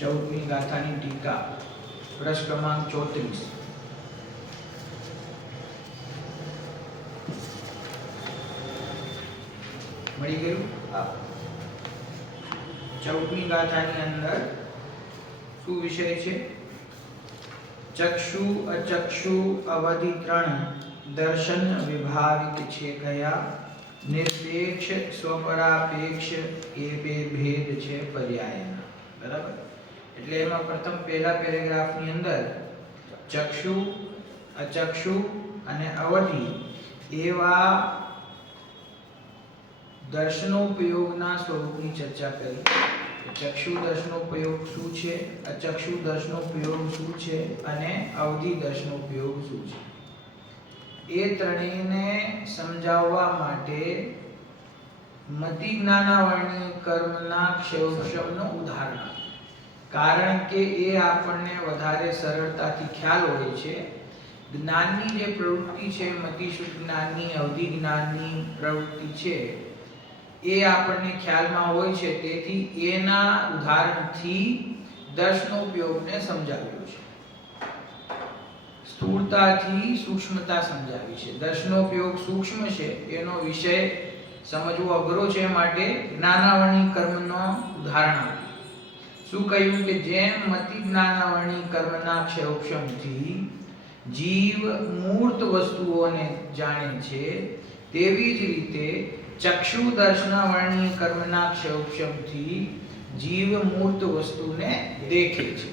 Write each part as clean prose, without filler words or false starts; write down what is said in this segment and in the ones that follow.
14મી ગાથાની ટીકા પ્રશ્ન ક્રમાંક 34 મળી ગયું। 14મી ગાથાની અંદર શું વિષય છે? ચક્ષુ અચક્ષુ અવધિ ત્રણ દર્શન વિભાવિત છે કયા? નિરપેક્ષ સ્વપરાપેક્ષ એ બે ભેદ છે પર્યાયના। બરાબર, એટલે એમાં પ્રથમ પહેલા પેરેગ્રાફની અંદર ચક્ષુ અચક્ષુ અને અવધિ એવા દર્શનોપયોગના સ્વરૂપની ચર્ચા કરી। ચક્ષુ દર્શનોપયોગ શું છે, અચક્ષુ દર્શનોપયોગ શું છે અને અવધિ દર્શનોપયોગ શું છે, એ ત્રણેયને સમજાવવા માટે મતિ જ્ઞાનાવર્ણીય કર્મના ક્ષયોક્ષમનું ઉદાહરણ આપ્યું। કારણ કે એ આપણને વધારે સરળતાથી ખ્યાલ હોય છે। જ્ઞાનની જે પ્રવૃત્તિ છે, મતિશુદ્ધ જ્ઞાનની, અવધિ જ્ઞાનની પ્રવૃત્તિ છે, એ આપણને ખ્યાલમાં હોય છે। તેથી એના ઉદાહરણથી દર્શનોપયોગને સમજાવ્યો છે, સ્થૂળતાથી સૂક્ષ્મતા સમજાવી છે। દર્શનોપયોગ સૂક્ષ્મ છે, એનો વિષય સમજવો અઘરો છે, માટે જ્ઞાનાવર્ણી કર્મનો ઉદાહરણ આપ્યું। શું કહ્યું કે જેમ મતિ જ્ઞાનાવર્ણી કર્મના ક્ષયોક્ષમથી જીવ મૂર્ત વસ્તુઓને જાણે છે, તેવી જ રીતે ચક્ષુ દર્શનાવર્ણી કર્મના ક્ષયોક્ષમથી જીવ મૂર્ત વસ્તુને દેખે છે।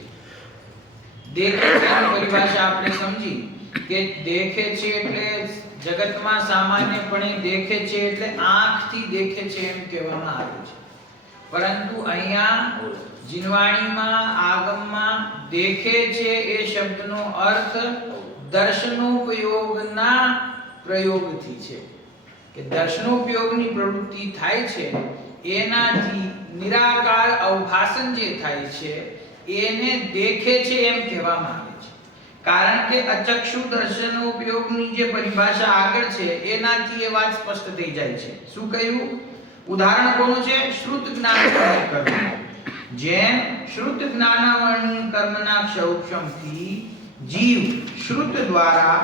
દેખે છે ની પરિભાષા આપણે સમજી કે દેખે છે એટલે જગતમાં સામાન્યપણે દેખે છે એટલે આંખથી દેખે છે એમ કહેવામાં આવે છે, પરંતુ અહીંયા જીનવાણીમાં આગમમાં દેખે છે એ શબ્દનો અર્થ દર્શનોપયોગના પ્રયોગથી છે કે દર્શનોપયોગની પ્રવૃત્તિ થાય છે, એનાથી નિરાકાર અવભાસન જે થાય છે એને દેખે છે એમ કહેવામાં આવે છે। કારણ કે અચક્ષુ દર્શનોપયોગની જે પરિભાષા આગળ છે એનાથી એ વાત સ્પષ્ટ થઈ જાય છે। શું કહ્યું? ઉદાહરણ કોનું છે? શ્રુત જ્ઞાનાવર્ણીય કર્મ। જેમ શ્રુત જ્ઞાનાવર્ણીય કર્મના ક્ષયોક્ષમથી જીવ શ્રુત દ્વારા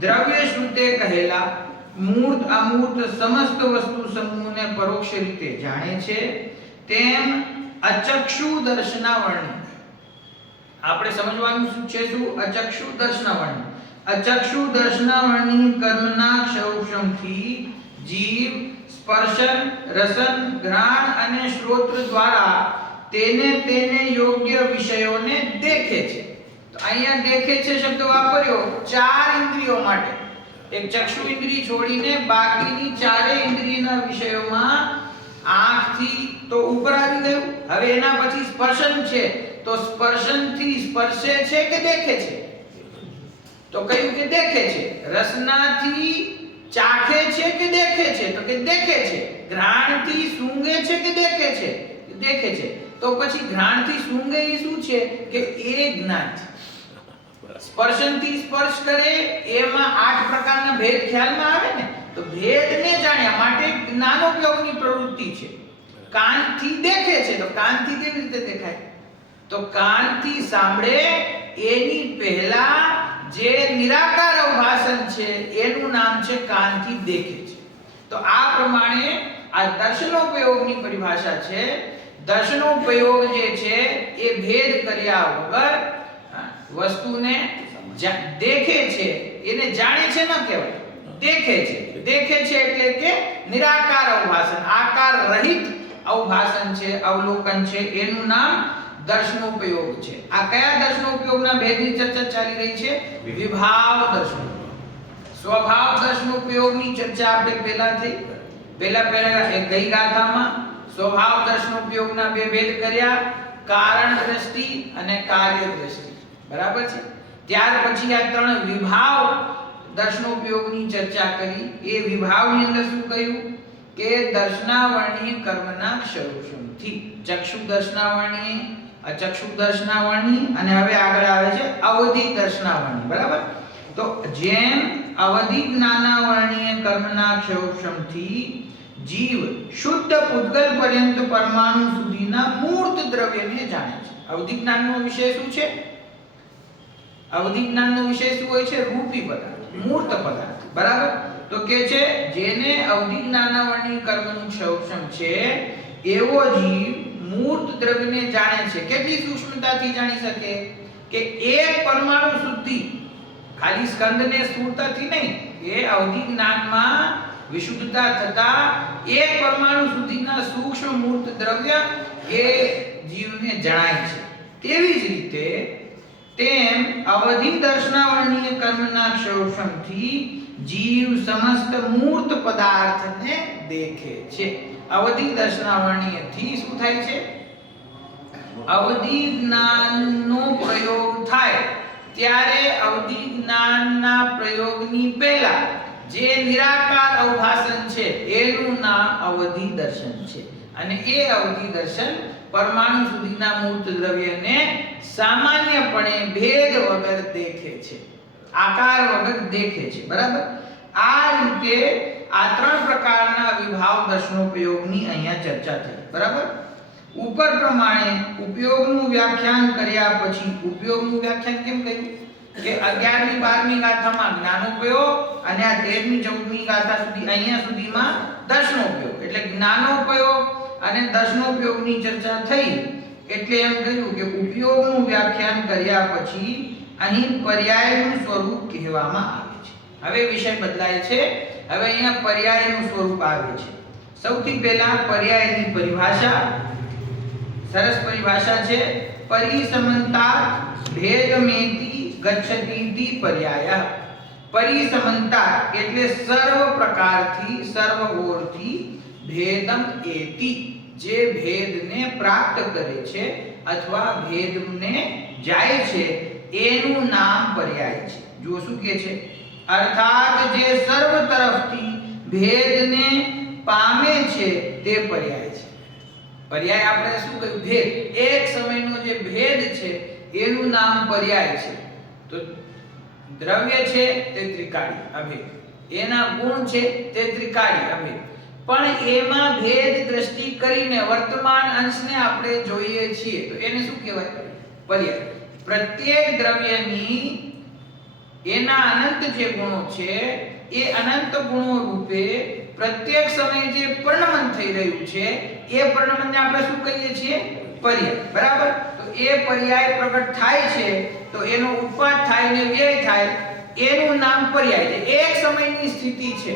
દ્રવ્ય શ્રુતે કહેલા મૂર્ત અમૂર્ત સમસ્ત વસ્તુ સમૂહને પરોક્ષ રીતે જાણે છે, તેમ અચક્ષુ દર્શનાવર્ણી આપણે સમજવાનું શું છે? શું? અચક્ષુ દર્શનાવર્ણી, અચક્ષુ દર્શનાવર્ણી કર્મના ક્ષયોક્ષમથી જીવ સ્પર્શન, રસન, ઘ્રાણ અને શ્રોત્ર દ્વારા તેને યોગ્ય વિષયોને દેખે છે। તો અહીંયા દેખે છે શબ્દ વાપર્યો ચાર ઇન્દ્રિયો માટે। એક ચક્ષુ ઇન્દ્રિય છોડીને બાકીની ચારે ઇન્દ્રિયના વિષયોમાં આંખથી તો ઉપર આવી ગયું, હવે એના પછી સ્પર્શન છે, તો સ્પર્શનથી સ્પર્શે છે કે દેખે છે? તો કહ્યું કે દેખે છે। રસનાથી ચાખે છે કે દેખે છે? તો કે દેખે છે। ઘ્રાણથી સૂંઘે છે કે દેખે છે? દેખે છે। તો પછી ઘ્રાણથી સૂંઘે એ શું છે? કે એ જ્ઞાન છે। સ્પર્શનથી સ્પર્શ કરે એમાં 8 પ્રકારના ભેદ ખ્યાલમાં આવે ને, તો ભેદને જાણ્યા માટે જ્ઞાનોપયોગની પ્રવૃત્તિ છે। કાનથી દેખે છે, તો કાનથી કેવી રીતે દેખાય? તો કાનથી સાંભળે એની પહેલા જે નિરાકાર અવભાસન છે એનું નામ છે કાનથી દેખે છે। તો આ પ્રમાણે આ દર્શનોપયોગની પરિભાષા છે। દર્શનોપયોગ જે છે એ ભેદ કર્યા વગર વસ્તુને દેખે છે, એને જાણે છે ન કહેવાય, દેખે છે। દેખે છે એટલે કે નિરાકાર અવભાસન, આકાર રહિત અવભાસન છે, અવલોકન છે, એનું નામ દર્શનોપયોગ છે। આ કયા દર્શનોપયોગના ભેદની ચર્ચા ચાલી રહી છે? વિભાવ દર્શનોપયોગ, સ્વભાવ દર્શનોપયોગની ચર્ચા આપણે પહેલા થઈ। પહેલા ગઈ ગાથામાં સ્વભાવ દર્શનોપયોગના બે ભેદ કર્યા, કારણ દ્રષ્ટિ અને કાર્ય દ્રષ્ટિ। બરાબર છે? ત્યાર પછી આ ત્રણ વિભાવ દર્શનોપયોગની ચર્ચા કરી। એ વિભાવની અંદર શું કહ્યું કે દર્શનાવર્ણીય કર્મના ક્ષયોક્ષમથી ચક્ષુ દર્શનાવર્ણીય, અચક્ષુ દર્શનાવર્ણીય અને હવે આગળ આવે છે અવધિ દર્શનાવર્ણીય। બરાબર? તો જેમ અવધિ જ્ઞાનાવર્ણીય કર્મના ક્ષયોક્ષમથી જીવ શુદ્ધ પૂતગલ પર્યંત પરમાણુ સુધીના મૂર્ત દ્રવ્યને જાણે છે। અવધિ જ્ઞાનનો વિષય શું છે? અવધિ જ્ઞાનનો વિષય શું હોય છે? રૂપી પદાર્થ, મૂર્ત પદાર્થ. બરાબર? તો કે છે જેને અવધિ જ્ઞાનના વર્ણની કર્મનું સૌક્ષમ છે એવો જીવ મૂર્ત દ્રવ્યને જાણે છે. કેટલી સૂક્ષ્મતાથી જાણી શકે? કે એક પરમાણુ સુધી, ખાલી સ્કંદને સ્થૂળતાથી નહીં, એ અવધિ જ્ઞાનમાં વિશુદ્ધતા થતા એક પરમાણુ સુધીના સૂક્ષ્મ મૂર્ત દ્રવ્ય એ જીવને જણાય છે. તેવી જ રીતે તેમ અવધિ દર્શનાવર્ણીય કર્મના સૌક્ષમથી જીવ સમસ્ત મૂર્ત પદાર્થને દેખે છે. અવધિ દર્શનાવર્ણીયથી શું થાય છે? અવધિ જ્ઞાનનો પ્રયોગ થાય ત્યારે અવધિ જ્ઞાનના પ્રયોગની પહેલા જે નિરાકાર અવભાસન છે એનું નામ અવધિ દર્શન છે. અને એ અવધિ દર્શન પરમાણુ સુધીના મૂર્ત દ્રવ્યને સામાન્યપણે ભેદ વગર દેખે છે, આકાર વગર દેખે છે. બરાબર? આ રીતે આ ત્રણ પ્રકારના વિભાવ દર્શનોપયોગની અહીંયા ચર્ચા થઈ. બરાબર? ઉપર પ્રમાણે ઉપયોગનું વ્યાખ્યાન કર્યા પછી, ઉપયોગનું વ્યાખ્યાન કેમ કર્યું? કે 11મી 12મી ગાથામાં જ્ઞાનોપયોગ અને આ 13મી 14મી ગાથા સુધી અહીંયા સુધીમાં દર્શનોપયોગ, એટલે જ્ઞાનોપયોગ અને દર્શનોપયોગની ચર્ચા થઈ. એટલે એમ કહ્યું કે ઉપયોગનું વ્યાખ્યાન કર્યા પછી અહીં પર્યાયનું સ્વરૂપ કહેવામાં આવે છે. હવે વિષય બદલાય છે. હવે અહીંયા પર્યાયનું સ્વરૂપ આવે છે. સૌથી પહેલા પર્યાયની પરિભાષા, સરસ પરિભાષા છે. પરિસમન્તાત ભેદમેતિ ગચ્છતીતિ પર્યાય. પરિસમન્તાત એટલે સર્વ પ્રકારથી, સર્વ ઓરથી, ભેદમ એતિ જે ભેદને પ્રાપ્ત કરે છે અથવા ભેદને જાય છે એનું નામ પર્યાય છે. જો શું કહે છે? અર્થાત જે સર્વ તરફથી ભેદને પામે છે તે પર્યાય છે. પર્યાય આપણે શું કહ્યું? ભેદ. એક સમયનો જે ભેદ છે એનું નામ પર્યાય છે. તો દ્રવ્ય છે તે ત્રિકાળી અભેદ, એના ગુણ છે તે ત્રિકાળી અભેદ, પણ એમાં ભેદ દ્રષ્ટિ કરીને વર્તમાન અંશને આપણે જોઈએ છીએ તો એને શું કહેવાય? પર્યાય. પ્રત્યેક દ્રવ્યની એના અનંત જે ગુણો છે એ અનંત ગુણો રૂપે પ્રત્યેક સમયે જે પરિણમન થઈ રહ્યું છે એ પરિણમનને આપણે શું કહીએ છીએ? પર્યાય. બરાબર? તો એ પર્યાય પ્રગટ થાય છે તો એનો ઉત્પાદ થાય ને વ્યય થાય એનું નામ પર્યાય છે. એક સમયની સ્થિતિ છે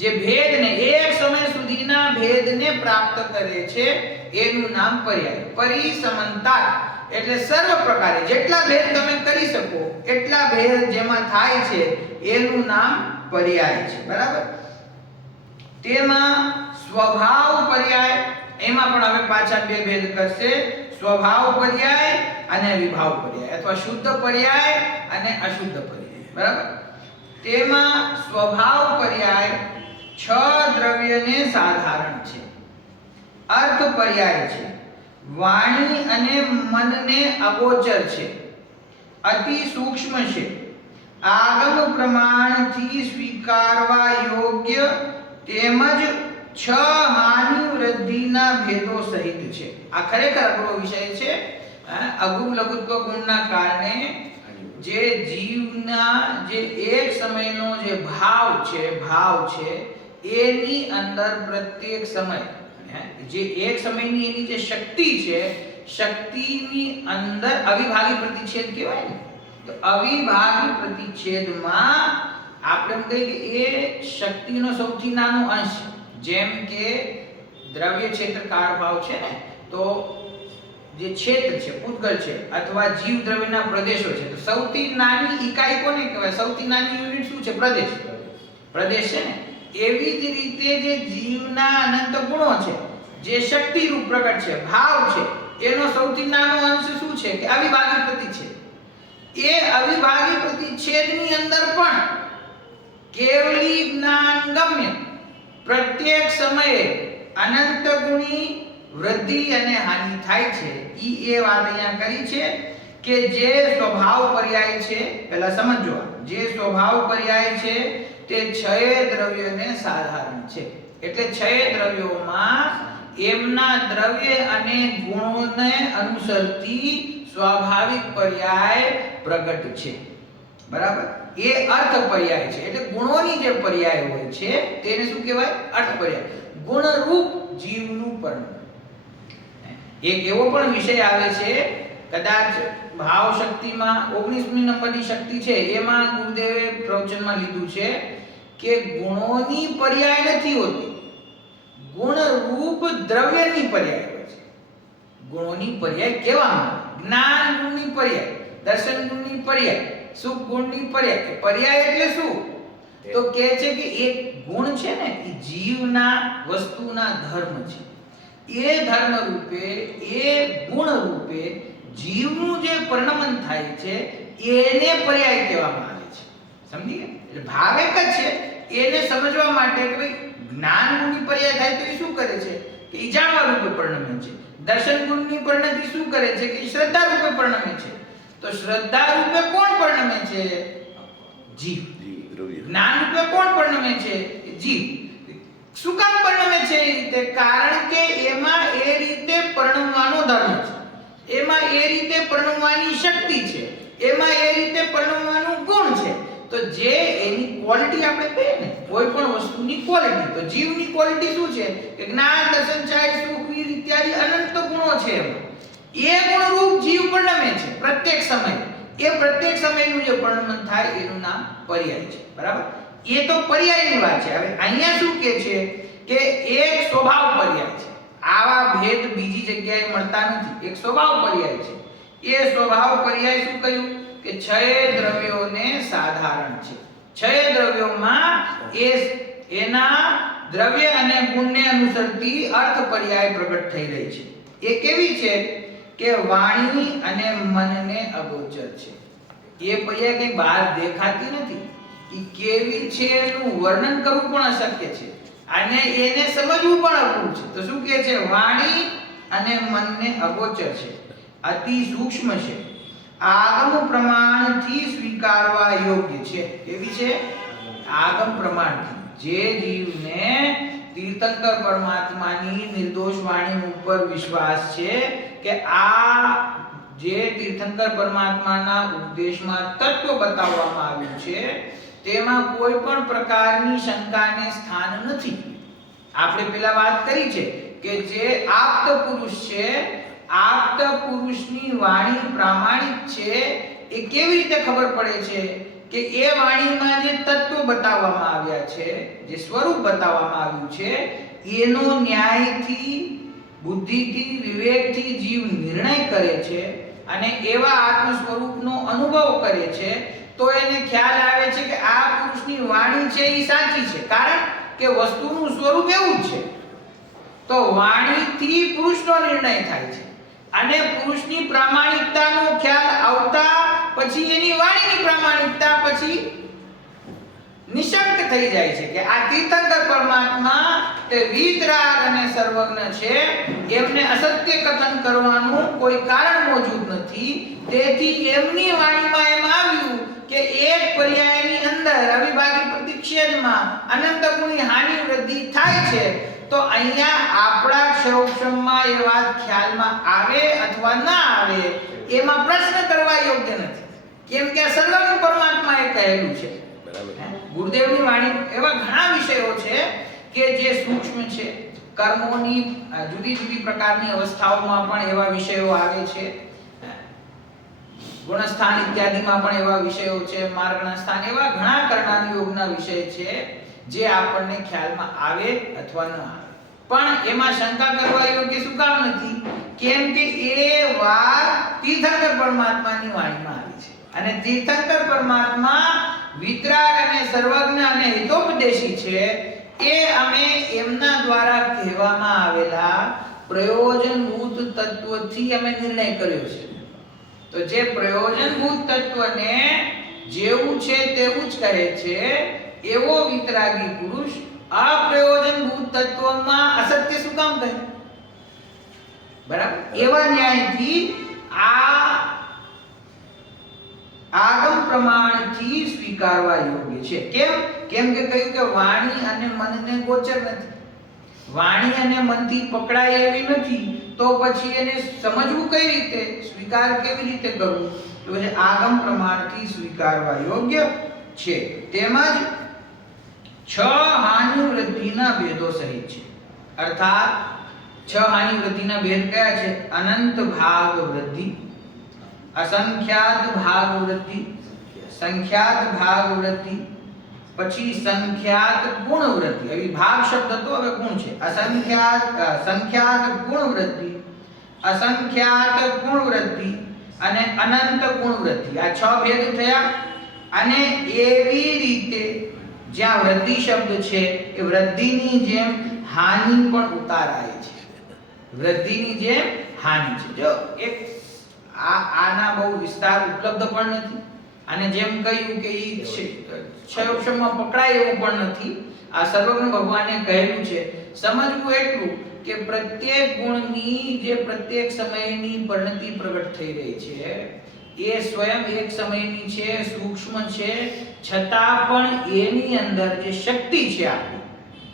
જે ભેદને, એક સમય સુધીના ભેદને પ્રાપ્ત કરે છે એનું નામ પર્યાય. પરિસમન્તા એટલે સર્વ પ્રકારે જેટલા ભેદ તમે કરી શકો એટલા ભેદ જેમાં થાય છે એનું નામ પર્યાય છે. બરાબર? તેમાં સ્વભાવ પર્યાય, એમાં પણ હવે પાછા બે ભેદ કરશે. સ્વભાવ પર્યાય અને વિભાવ પર્યાય, અથવા શુદ્ધ પર્યાય અને અશુદ્ધ પર્યાય. બરાબર? તેમાં સ્વભાવ પર્યાય 6 દ્રવ્યને સાધારણ છે. અર્થ પર્યાય છે. વાણી અને મનને અગોચર છે, અતિ સૂક્ષ્મ છે, આગમ પ્રમાણથી સ્વીકારવા યોગ્ય તેમજ 6 હાનિ વૃદ્ધિના ભેદો સહિત છે. આ ખરેખર અઘરો વિષય છે. અગુણ લઘુત્વ ગુણના કારણે જે જીવના જે એક સમયનો જે ભાવ છે એની અંદર પ્રત્યેક સમય જે એક સમયની એની જે શક્તિ છે, શક્તિની અંદર અવિભાગી પ્રતિચ્છેદ કહેવાય ને, તો અવિભાગી પ્રતિચ્છેદમાં આપણે એમ કહીએ કે એ શક્તિનો સૌથી નાનો અંશ, જેમ કે દ્રવ્ય ક્ષેત્ર કાળભાવ છે ને, તો જે ક્ષેત્ર છે, પૂતગલ છે, અથવા જીવ દ્રવ્યના પ્રદેશો છે, તો સૌથી નાની ઇકાઈ કોને કહેવાય? સૌથી નાની યુનિટ શું છે? પ્રદેશ. પ્રદેશ છે ને. એવી જ રીતે જે જીવના અનંત ગુણો છે, જે શક્તિ રૂપ પ્રગટ છે, ભાવ છે, એનો સૌથી નાનો અંશ શું છે? કે અવિભાગી પ્રતિચ્છેદ. એ અવિભાગી પ્રતિચ્છેદની અંદર પણ કેવલી જ્ઞાન ગમ્ય પ્રત્યેક સમયે અનંત ગુણી વૃદ્ધિ અને હાનિ થાય છે. એ વાત અહીંયા કરી છે કે જે સ્વભાવ પર્યાય છે, પહેલા સમજો, જે સ્વભાવ પર્યાય છે તે 6 દ્રવ્યોને સાધારણ છે. એટલે 6 દ્રવ્યોમાં એમના દ્રવ્ય અને ગુણોને અનુસરતી સ્વાભાવિક પર્યાય પ્રગટ છે. બરાબર? એ અર્થ પર્યાય છે. એટલે ગુણોની જે પર્યાય હોય છે તેને શું કહેવાય? અર્થ પર્યાય. ગુણરૂપ જીવનું પરિણામ. એક એવો પણ વિષય આવે છે, કદાચ ભાવ શક્તિમાં 19મી નંબરની શક્તિ છે એમાં ગુરુદેવે પ્રવચનમાં લીધું છે કે ગુણોની પર્યાય નથી હોતી, ગુણરૂપ દ્રવ્યની પર્યાય હોય છે. ગુણોની પર્યાય કહેવામાં આવે, જ્ઞાન ગુણની પર્યાય, દર્શન ગુણની પર્યાય, સુખ ગુણની પર્યાય. પર્યાય એટલે શું? તો કહે છે કે એક ગુણ છે ને એ જીવના વસ્તુના ધર્મ છે. એ ધર્મ રૂપે, એ ગુણ રૂપે જીવનું જે પરિણમન થાય છે એને પર્યાય કહેવામાં આવે છે. સમજી ગયા? એટલે ભાવ એક જ છે. એને સમજવા માટે કે ભાઈ જ્ઞાન ગુણની પર્યાય થાય તો એ શું કરે છે કે એ જાણવા રૂપે પરિણમે છે. દર્શન ગુણની પરિણતિ શું કરે છે કે શ્રદ્ધા રૂપે પરિણમે છે. તો શ્રદ્ધા રૂપે કોણ પરિણમે છે? જીવ. જ્ઞાન રૂપે કોણ પરિણમે છે? જીવ. શું કામ પરિણમે છે એ રીતે? કારણ કે એમાં એ રીતે પરિણમવાનો ધર્મ છે, એમાં એ રીતે પરિણમવાની શક્તિ છે, એમાં એ રીતે પરિણમવાનું ગુણ છે. તો જે એની ક્વોલિટી આપણે કહીએ ને, કોઈ પણ વસ્તુની ક્વોલિટી, તો જીવની ક્વોલિટી શું છે કે જ્ઞાન, દર્શન, ચાય, સુખ, વીર ઇત્યાદિ અનંત ગુણો છે. એ ગુણરૂપ જીવ પરિણમે છે પ્રત્યેક સમયે. એ પ્રત્યેક સમયનું જે પરિણમન થાય એનું નામ પર્યાય છે. બરાબર? એ તો પર્યાયની વાત છે. હવે અહીંયા શું કહે છે કે એક સ્વભાવ પર્યાય છે. આવા ભેદ બીજી જગ્યાએ મળતા નથી. એક સ્વભાવ પર્યાય છે. એ સ્વભાવ પર્યાય શું કહ્યું કે 6 દ્રવ્યોને સાધારણ છે. 6 દ્રવ્યોમાં એના દ્રવ્ય અને ગુણને અનુસરતી અર્થ પર્યાય પ્રગટ થઈ રહી છે. એ કેવી છે કે વાણી અને મનને અગોચર છે. એ પર્યાય કઈ બહાર દેખાતી નથી. એ કેવી છે એનું વર્ણન કરવું પણ અશક્ય છે અને એને સમજવું પણ અઘરું છે. તો શું કહે છે? વાણી અને મનને અગોચર છે, અતિ સૂક્ષ્મ છે, આગમ પ્રમાણથી સ્વીકારવા યોગ્ય છે. કેવી છે? આગમ પ્રમાણથી. જે જીવને તીર્થંકર પરમાત્માની નિર્દોષ વાણી ઉપર વિશ્વાસ છે કે આ જે તીર્થંકર પરમાત્માના ઉપદેશમાં તત્વ બતાવવામાં આવ્યું છે તેમાં કોઈ પણ પ્રકારની શંકાને સ્થાન નથી. આપણે પેલા વાત કરી છે કે જે આપ્ત પુરુષ છે, આપ્ત પુરુષની વાણી પ્રામાણિક છે. એ કેવી રીતે ખબર પડે છે કે એ વાણીમાં જે તત્વ બતાવવામાં આવ્યા છે, જે સ્વરૂપ બતાવવામાં આવ્યું છે, એનો ન્યાયથી, બુદ્ધિથી, વિવેકથી જીવ નિર્ણય કરે છે અને એવા આત્મ સ્વરૂપનો અનુભવ કરે છે. તો એને ખ્યાલ આવે છે કે આ પુરુષની વાણી છે એ સાચી છે, કારણ કે વસ્તુનું સ્વરૂપ એવું જ છે. તો વાણીથી પુરુષનો નિર્ણય થાય છે અને પુરુષની પ્રામાણિકતાનો ખ્યાલ આવતા પછી એની વાણીની પ્રામાણિકતા પછી નિશંક થઈ જાય છે કે આ તીર્થંકર પરમાત્મા તે વીતરાગ અને સર્વજ્ઞ છે. એમને અસત્ય કથન કરવાનું કોઈ કારણ મોજૂદ નથી. તેથી એમની વાણીમાં એમ આવ્યું કે એક પર્યાયની અંદર અવિભાગી પ્રતિક્ષેપમાં અનંત ગુણની હાનિ વૃદ્ધિ થાય છે. તો અહીંયા આપણા ક્ષરોક્ષમમાં એ વાત ખ્યાલમાં આવે અથવા ના આવે એમાં પ્રશ્ન કરવા યોગ્ય નથી, કેમ કે આ સર્વજ્ઞ પરમાત્માએ કહેલું છે. ગુરુદેવની વાણી એવા ઘણા વિષયો છે કે જે સૂક્ષ્મ છે. કર્મોની જુદી જુદી પ્રકારની અવસ્થાઓમાં પણ એવા વિષયો આવે છે. ગુણસ્થાન ઇત્યાદિમાં પણ એવા વિષયો છે. માર્ગના સ્થાન, એવા ઘણા કર્ણાન યોગના વિષય છે જે આપણને ખ્યાલમાં આવે અથવા ન આવે. પણ એમાં શંકા કરવા યોગ્ય શું કામ નથી? કેમ કે એ વાત તીર્થંકર પરમાત્માની વાણીમાં આવી છે અને તીર્થંકર પરમાત્મા વિતરાગ અને સર્વજ્ઞ અને હિતોપદેશી છે. એ અમે એમના દ્વારા કહેવામાં આવેલા પ્રયોજનભૂત તત્વથી અમે નિર્ણય કર્યો છે. તો જે પ્રયોજનભૂત તત્વને જેવું છે તેવું જ કહે છે, એવો વિતરાગી પુરુષ અપ્રયોજનભૂત તત્વમાં અસત્ય શું કામ કહે? બરાબર? એવા ન્યાયથી આ આગમ પ્રમાણથી સ્વીકારવા યોગ્ય છે. કેમ? કેમ કે કહ્યું કે વાણી અને મનને ગોચર નથી. વાણી અને મનથી પકડાય એવી નથી, તો પછી એને સમજવું કઈ રીતે, સ્વીકાર કેવી રીતે કરવું? તો એ આગમ પ્રમાણથી સ્વીકારવા યોગ્ય છે. તેમજ 6 હાનિ વૃદ્ધિના ભેદો સહિત છે. અર્થાત 6 હાનિ વૃદ્ધિના ભેદ કયા છે? અનંત ભાગ વૃદ્ધિ, અસંખ્યાત ભાગ વૃદ્ધિ, સંખ્યાત ભાગ વૃદ્ધિ, પછી સંખ્યાત ગુણ વૃદ્ધિ. હવે ભાગ શબ્દ તો હવે ગુણ છે. સંખ્યાત ગુણ વૃદ્ધિ, અસંખ્યાત ગુણ વૃદ્ધિ અને અનંત ગુણ વૃદ્ધિ. આ 6 ભેદ થયા. અને એવી રીતે જ્યાં વૃદ્ધિ શબ્દ છે એ વૃદ્ધિની જેમ હાનિ પણ ઉતારાય છે. વૃદ્ધિની જેમ હાનિ છે. જો એક આના બહુ વિસ્તાર ઉપલબ્ધ પણ નથી, અને જેમ કહ્યું કે ઈ ક્ષયોક્ષમમાં પકડાય એવું પણ નથી. આ સર્વજ્ઞ ભગવાને કહેલું છે. સમજવું એટલું કે પ્રત્યેક ગુણની જે પ્રત્યેક સમયની પરિણતિ પ્રગટ થઈ રહી છે એ સ્વયં એક સમયની છે, સૂક્ષ્મ છે, છતાં પણ એની અંદર જે શક્તિ છે આપણી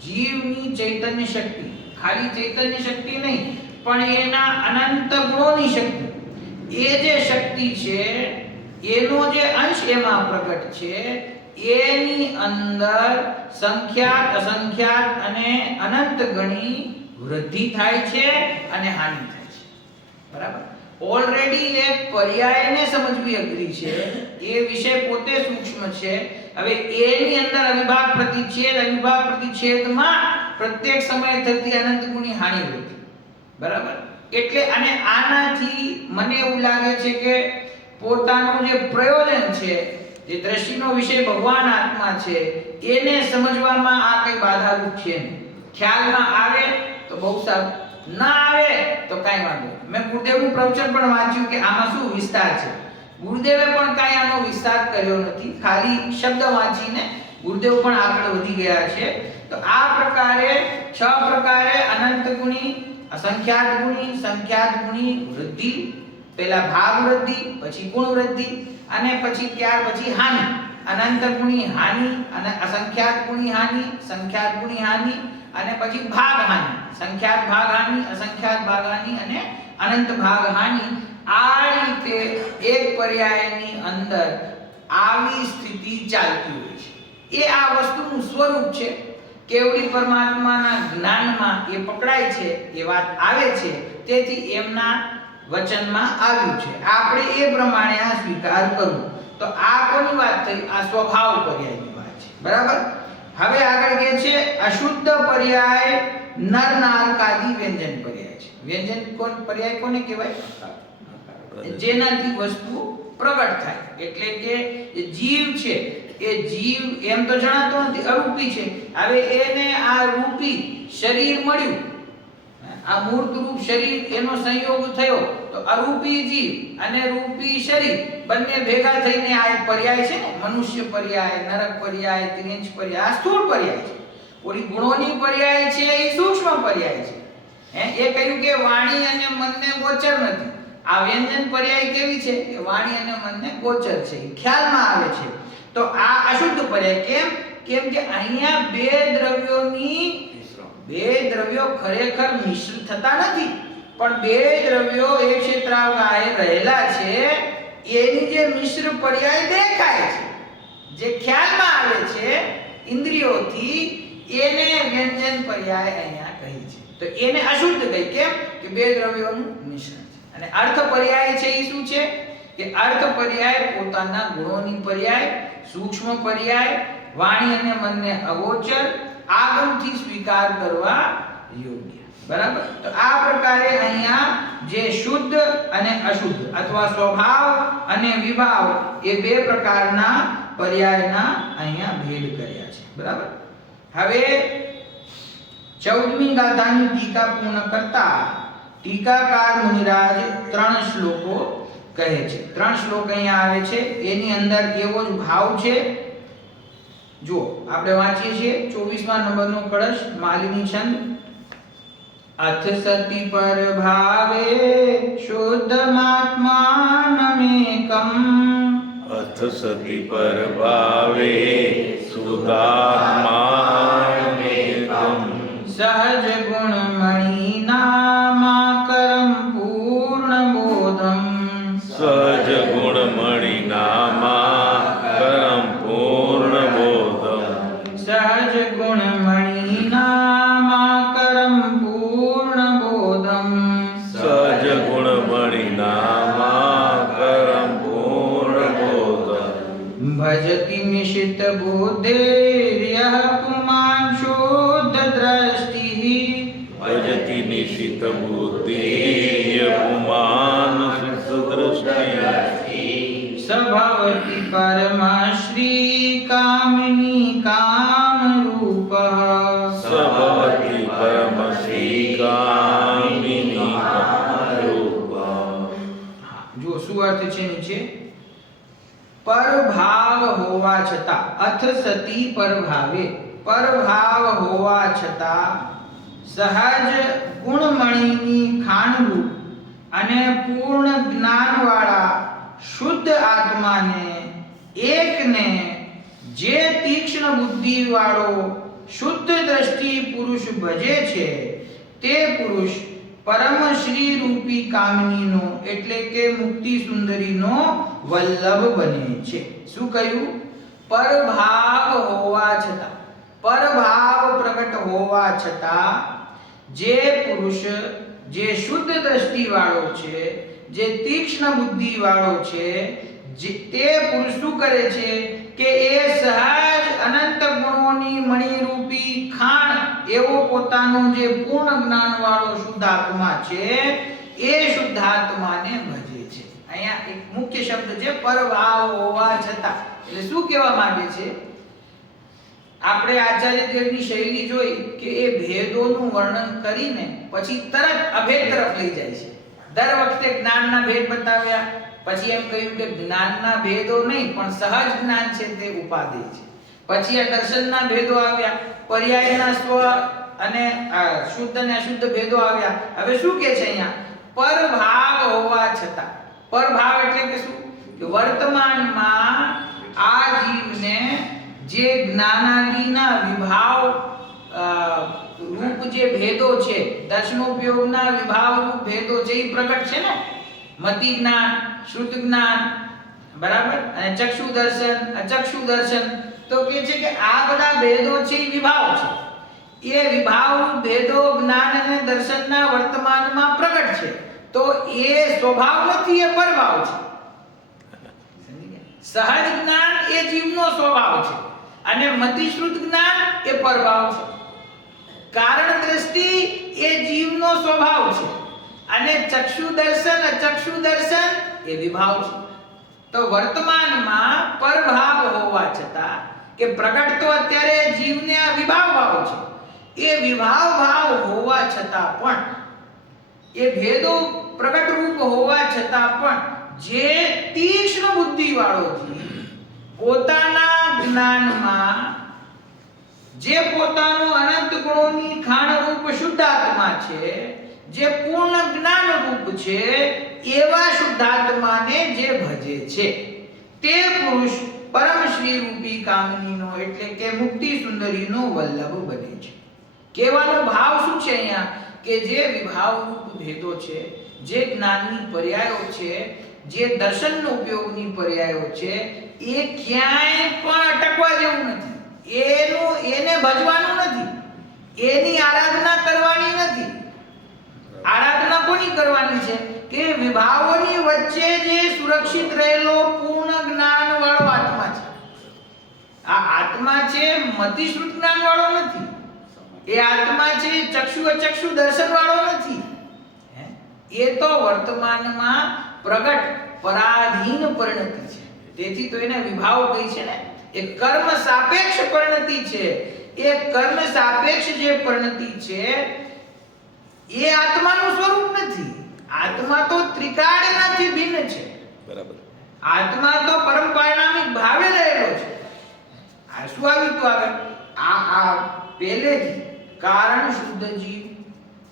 જીવની ચૈતન્ય શક્તિ, ખાલી ચૈતન્ય શક્તિ નહીં પણ એના અનંત ગુણોની શક્તિ, એ જે શક્તિ છે એનો જે અંશ એમાં પ્રગટ છે એની અંદર સંખ્યાત, અસંખ્યાત અને અનંત ગણી વૃદ્ધિ થાય છે અને હાનિ થાય છે. બરાબર? ઓલરેડી એક પર્યાયને સમજવી અઘરી છે. એ વિષય પોતે સૂક્ષ્મ છે. હવે એની અંદર અવિભાગ પ્રતિછેદ, અવિભાગ પ્રતિછેદમાં પ્રત્યેક સમયે થતી અનંત ગુણી હાનિ વૃદ્ધિ. બરાબર? એટલે અને આનાથી મને એવું લાગે છે કે પોતાનું જે પ્રયોજન છે, જે દ્રષ્ટિનો વિષય ભગવાન આત્મા છે, એને સમજવામાં આ કઈ બાધારૂપ છે નહીં. ખ્યાલમાં આવે તો બહુ સારું, ના આવે તો કાંઈ વાંધો નહીં. મેં ગુરુદેવનું પ્રવચન પણ વાંચ્યું કે આમાં શું વિસ્તાર છે. ગુરુદેવે પણ કાંઈ આનો વિસ્તાર કર્યો નથી, ખાલી શબ્દ વાંચીને ગુરુદેવ પણ આગળ વધી ગયા છે. તો આ પ્રકારે 6 પ્રકારે અનંત ગુણી, અસંખ્યાત ગુણી, સંખ્યાત ગુણી વૃદ્ધિ, પહેલા ભાગ વૃદ્ધિ, પછી ગુણ વૃદ્ધિ અને પછી ત્યાર પછી હાનિ. અનંત ગુણી હાનિ અને અસંખ્યાત ગુણી હાનિ, સંખ્યાત ગુણી હાનિ અને પછી ભાગ હાનિ, સંખ્યાત ભાગ હાનિ, અસંખ્યાત ભાગ હાનિ અને અનંત ભાગ હાનિ. આ રીતે એક પર્યાયની અંદર આવી સ્થિતિ ચાલતી હોય છે. એ આ વસ્તુનું સ્વરૂપ છે. કેવડી પરમાત્માના જ્ઞાનમાં એ પકડાય છે, એ વાત આવે છે, તેથી એમના વચનમાં આવ્યું છે. આપણે એ પ્રમાણે આ સ્વીકાર કરવું. તો આ કોની વાત થઈ? આ સ્વભાવ પર્યાયની વાત છે. બરાબર? હવે આગળ કે છે અશુદ્ધ પર્યાય નર નારકાદી વ્યંજન પર્યાય છે. વ્યંજન પર્યાય કોને કહેવાય? જેનાથી વસ્તુ પ્રગટ થાય. એટલે કે જીવ છે એ જીવ એમ તો જણાતો નથી, અરૂપી છે. હવે એને આ રૂપી શરીર મળ્યું, આ મૂર્ત રૂપ શરીર એનો સંયોગ થયો, તો અરૂપી જીવ અને રૂપી શરીર બંને ભેગા થઈને આ એક પર્યાય છે ને. મનુષ્ય પર્યાય, નરક પર્યાય, ત્રિંચ પર્યાય, આ સ્થૂળ પર્યાય છે. ઓલી ગુણોની પર્યાય છે એ સૂક્ષ્મ પર્યાય છે. એ કહ્યું કે વાણી અને મનને ગોચર નથી. આ વ્યંજન પર્યાય કેવી છે? કે વાણી અને મનને ગોચર છે, ખ્યાલમાં આવે છે. તો આ અશુદ્ધ પર્યાય કેમ કે અહીંયા બે દ્રવ્યો ખરેખર મિશ્ર થતા નથી, પણ બે દ્રવ્યો એક ક્ષેત્રાવકાએ રહેલા છે. એની જે મિશ્ર પર્યાય દેખાય છે, જે ખ્યાલમાં આવે છે ઇન્દ્રિયોથી, એને વ્યંજન પર્યાય અહીંયા કહી છે. તો એને અશુદ્ધ કહી. કેમ કે બે દ્રવ્યોનું મિશ્રણ છે. અને અર્થ પર્યાય છે એ શું છે? કે અર્થ પર્યાય પોતાના ગુણોની પર્યાય, સૂક્ષ્મ પર્યાય, વાણી અને મનને અગોચર, આગમથી સ્વીકાર કરવા યોગ્ય. બરાબર? તો આ પ્રકારે અહીંયા જે શુદ્ધ અને અશુદ્ધ અથવા સ્વભાવ અને વિભાવ એ બે પ્રકારના પર્યાયના અહીંયા ભેદ કર્યા છે. બરાબર? હવે 14મી ગાથાની ટીકા પૂર્ણ કરતા ટીકાકાર મુનિરાજ 3 શ્લોકો કહે છે. 3 શ્લોક અહીંયા આવે છે. એની અંદર એવો જ ભાવ છે. જો આપણે વાંચીએ છીએ 24મા નંબરનો કળશ, માલિની છંદ. અથ સતિ પર ભાવે શુદ્ધમાત્માનમેકમ, અથ સતિ પર ભાવે શુદ્ધાત્માનમેકમ, સહજ ગુણ મણિ નામાકરમ પૂર્ણ બોધમ સહજ ગુણ મણિ નામાકરમ પૂર્ણ બોધમ સહજ ગુણ મણિ નામાકરમ પૂર્ણ બોધમ સહજ ગુણ મણિ નામાકરમ પૂર્ણ બોધમ ભજતિ નિશિત બુદ્ધિર્યઃ પુમાન શુદ્ધ દ્રષ્ટિ ભજતિ નિશિત બુદ્ધિ પુમાન શુદ્ધ દ્રષ્ટિ સભવતિ પરમશ્રી કામિની કામરૂપઃ સભવતિ પરમશ્રી કામિની કામરૂપા. જો શું અર્થ છે નીચે? પરભાવ હોવા છતાં અથ સતી પરભાવે પરભાવ હોવા છતાં સહજ ગુણમણીની ખાણરૂપ અને પૂર્ણ જ્ઞાનવાળા શુદ્ધ આત્માને એકને જે તીક્ષ્ણ બુદ્ધિ વાળો શુદ્ધ દ્રષ્ટિ પુરુષ ભજે છે તે પુરુષ પરમ શ્રી રૂપી કામિનીનો એટલે કે મુક્તિ સુંદરીનો વલ્લભ બને છે. શું કહ્યું? પરભાવ હોવા છતાં, પરભાવ પ્રગટ હોવા છતાં જે પુરુષ જે શુદ્ધ દ્રષ્ટિ વાળો છે, જે તીક્ષ્ણ બુદ્ધિ વાળો છે, તે પુરુષ શું કરે છે કે એ સહજ અનંત ગુણોની મણિરૂપી ખાણ એવો પોતાનો જે પૂર્ણ જ્ઞાન વાળો શુદ્ધ આત્મા છે એ શુદ્ધ આત્માને ભજે છે. અહીંયા એક મુખ્ય શબ્દ છે પરભાવ હોવા છતાં. એટલે શું કહેવા માંગે છે? આપણે આચાર્ય દેવની શૈલી જોઈ કે એ ભેદોનું વર્ણન કરીને પછી તરત અભેદ તરફ લઈ જાય છે. દર વખતે જ્ઞાનના ભેદ બતાવ્યા, પછી એમ કહ્યું કે જ્ઞાનના ભેદો નહીં પણ સહજ જ્ઞાન છે તે ઉપાદેય છે. પછી આ દર્શનના ભેદો આવ્યા, પર્યાયના સ્વ અને શુદ્ધ અને અશુદ્ધ ભેદો આવ્યા. હવે શું કહે છે અહીંયા? પરભાવ હોવા છતાં. પરભાવ એટલે કે શું? કે વર્તમાનમાં આ જીવને જે જ્ઞાનાદિના વિભાવ રૂપ જે ભેદો છે, દર્શનોપયોગના વિભાવ રૂપ ભેદો છે એ પ્રગટ છે ને. મતિ જ્ઞાન, શ્રુત જ્ઞાન, બરાબર, અને ચક્ષુ દર્શન, અચક્ષુ દર્શન. તો કે છે કે આ બધા ભેદો છે એ વિભાવ છે. એ વિભાવ રૂપ ભેદો જ્ઞાન અને દર્શનના વર્તમાનમાં પ્રગટ છે. તો એ સ્વભાવ નથી, એ પરભાવ છે. સહજ જ્ઞાન એ જીવનો સ્વભાવ છે અને મતિશ્રુત જ્ઞાન એ પરભાવ છે. કારણ દ્રષ્ટિ એ જીવનો સ્વભાવ છે અને ચક્ષુ દર્શન, અચક્ષુ દર્શન એ વિભાવ છે. તો વર્તમાનમાં પરભાવ હોવા છતાં કે પ્રગટ તો અત્યારે જીવને આ વિભાવ ભાવ છે, એ વિભાવ ભાવ હોવા છતાં પણ, એ ભેદો પ્રગટ રૂપ હોવા છતાં પણ જે તીક્ષ્ણ બુદ્ધિ વાળો જીવ પોતાના જ્ઞાનમાં જે પોતાનો અનંત ગુણોની ખાણ રૂપ શુદ્ધ આત્મા છે, જે પૂર્ણ જ્ઞાન રૂપ છે, એવા શુદ્ધાત્માને જે ભજે છે તે પુરુષ પરમ શ્રી રૂપી કામિનીનો એટલે કે મુક્તિ સુંદરીનો વલ્લભ બને છે. કહેવાનો ભાવ શું છે અહીંયા? કે જે વિભાવ રૂપ ભેદો છે, જે જ્ઞાનની પર્યાયો છે, જે દર્શનનો ઉપયોગની પર્યાયો છે, એ ક્યાંય પણ અટકવા જેવું નથી. એને ભજવાનું નથી, એની આરાધના કરવાની નથી. આરાધના કોની કરવાની છે? કે વિભાવોની વચ્ચે જે સુરક્ષિત રહેલો પૂર્ણ જ્ઞાન વાળો આત્મા છે. આ આત્મા છે મતિશ્રુત જ્ઞાન વાળો નથી. એ આત્મા છે ચક્ષુ અચક્ષુ દર્શન વાળો નથી. એ તો વર્તમાનમાં પ્રગટ પરાધીન પરિણતિ છે. તેથી તો એને વિભાવ કહી છે ને. એ કર્મ સાપેક્ષ પરિણતિ છે. એ કર્મ સાપેક્ષ જે પરિણતિ છે એ આત્માનું સ્વરૂપ નથી. આત્મા તો ત્રિકાળનાથી ભિન્ન છે. બરાબર. આત્મા તો પરમ પારણામિક ભાવે રહેલો છે. આ શું આવ્યું તો આગળ આ પહેલેથી કારણ શુદ્ધ જીવ,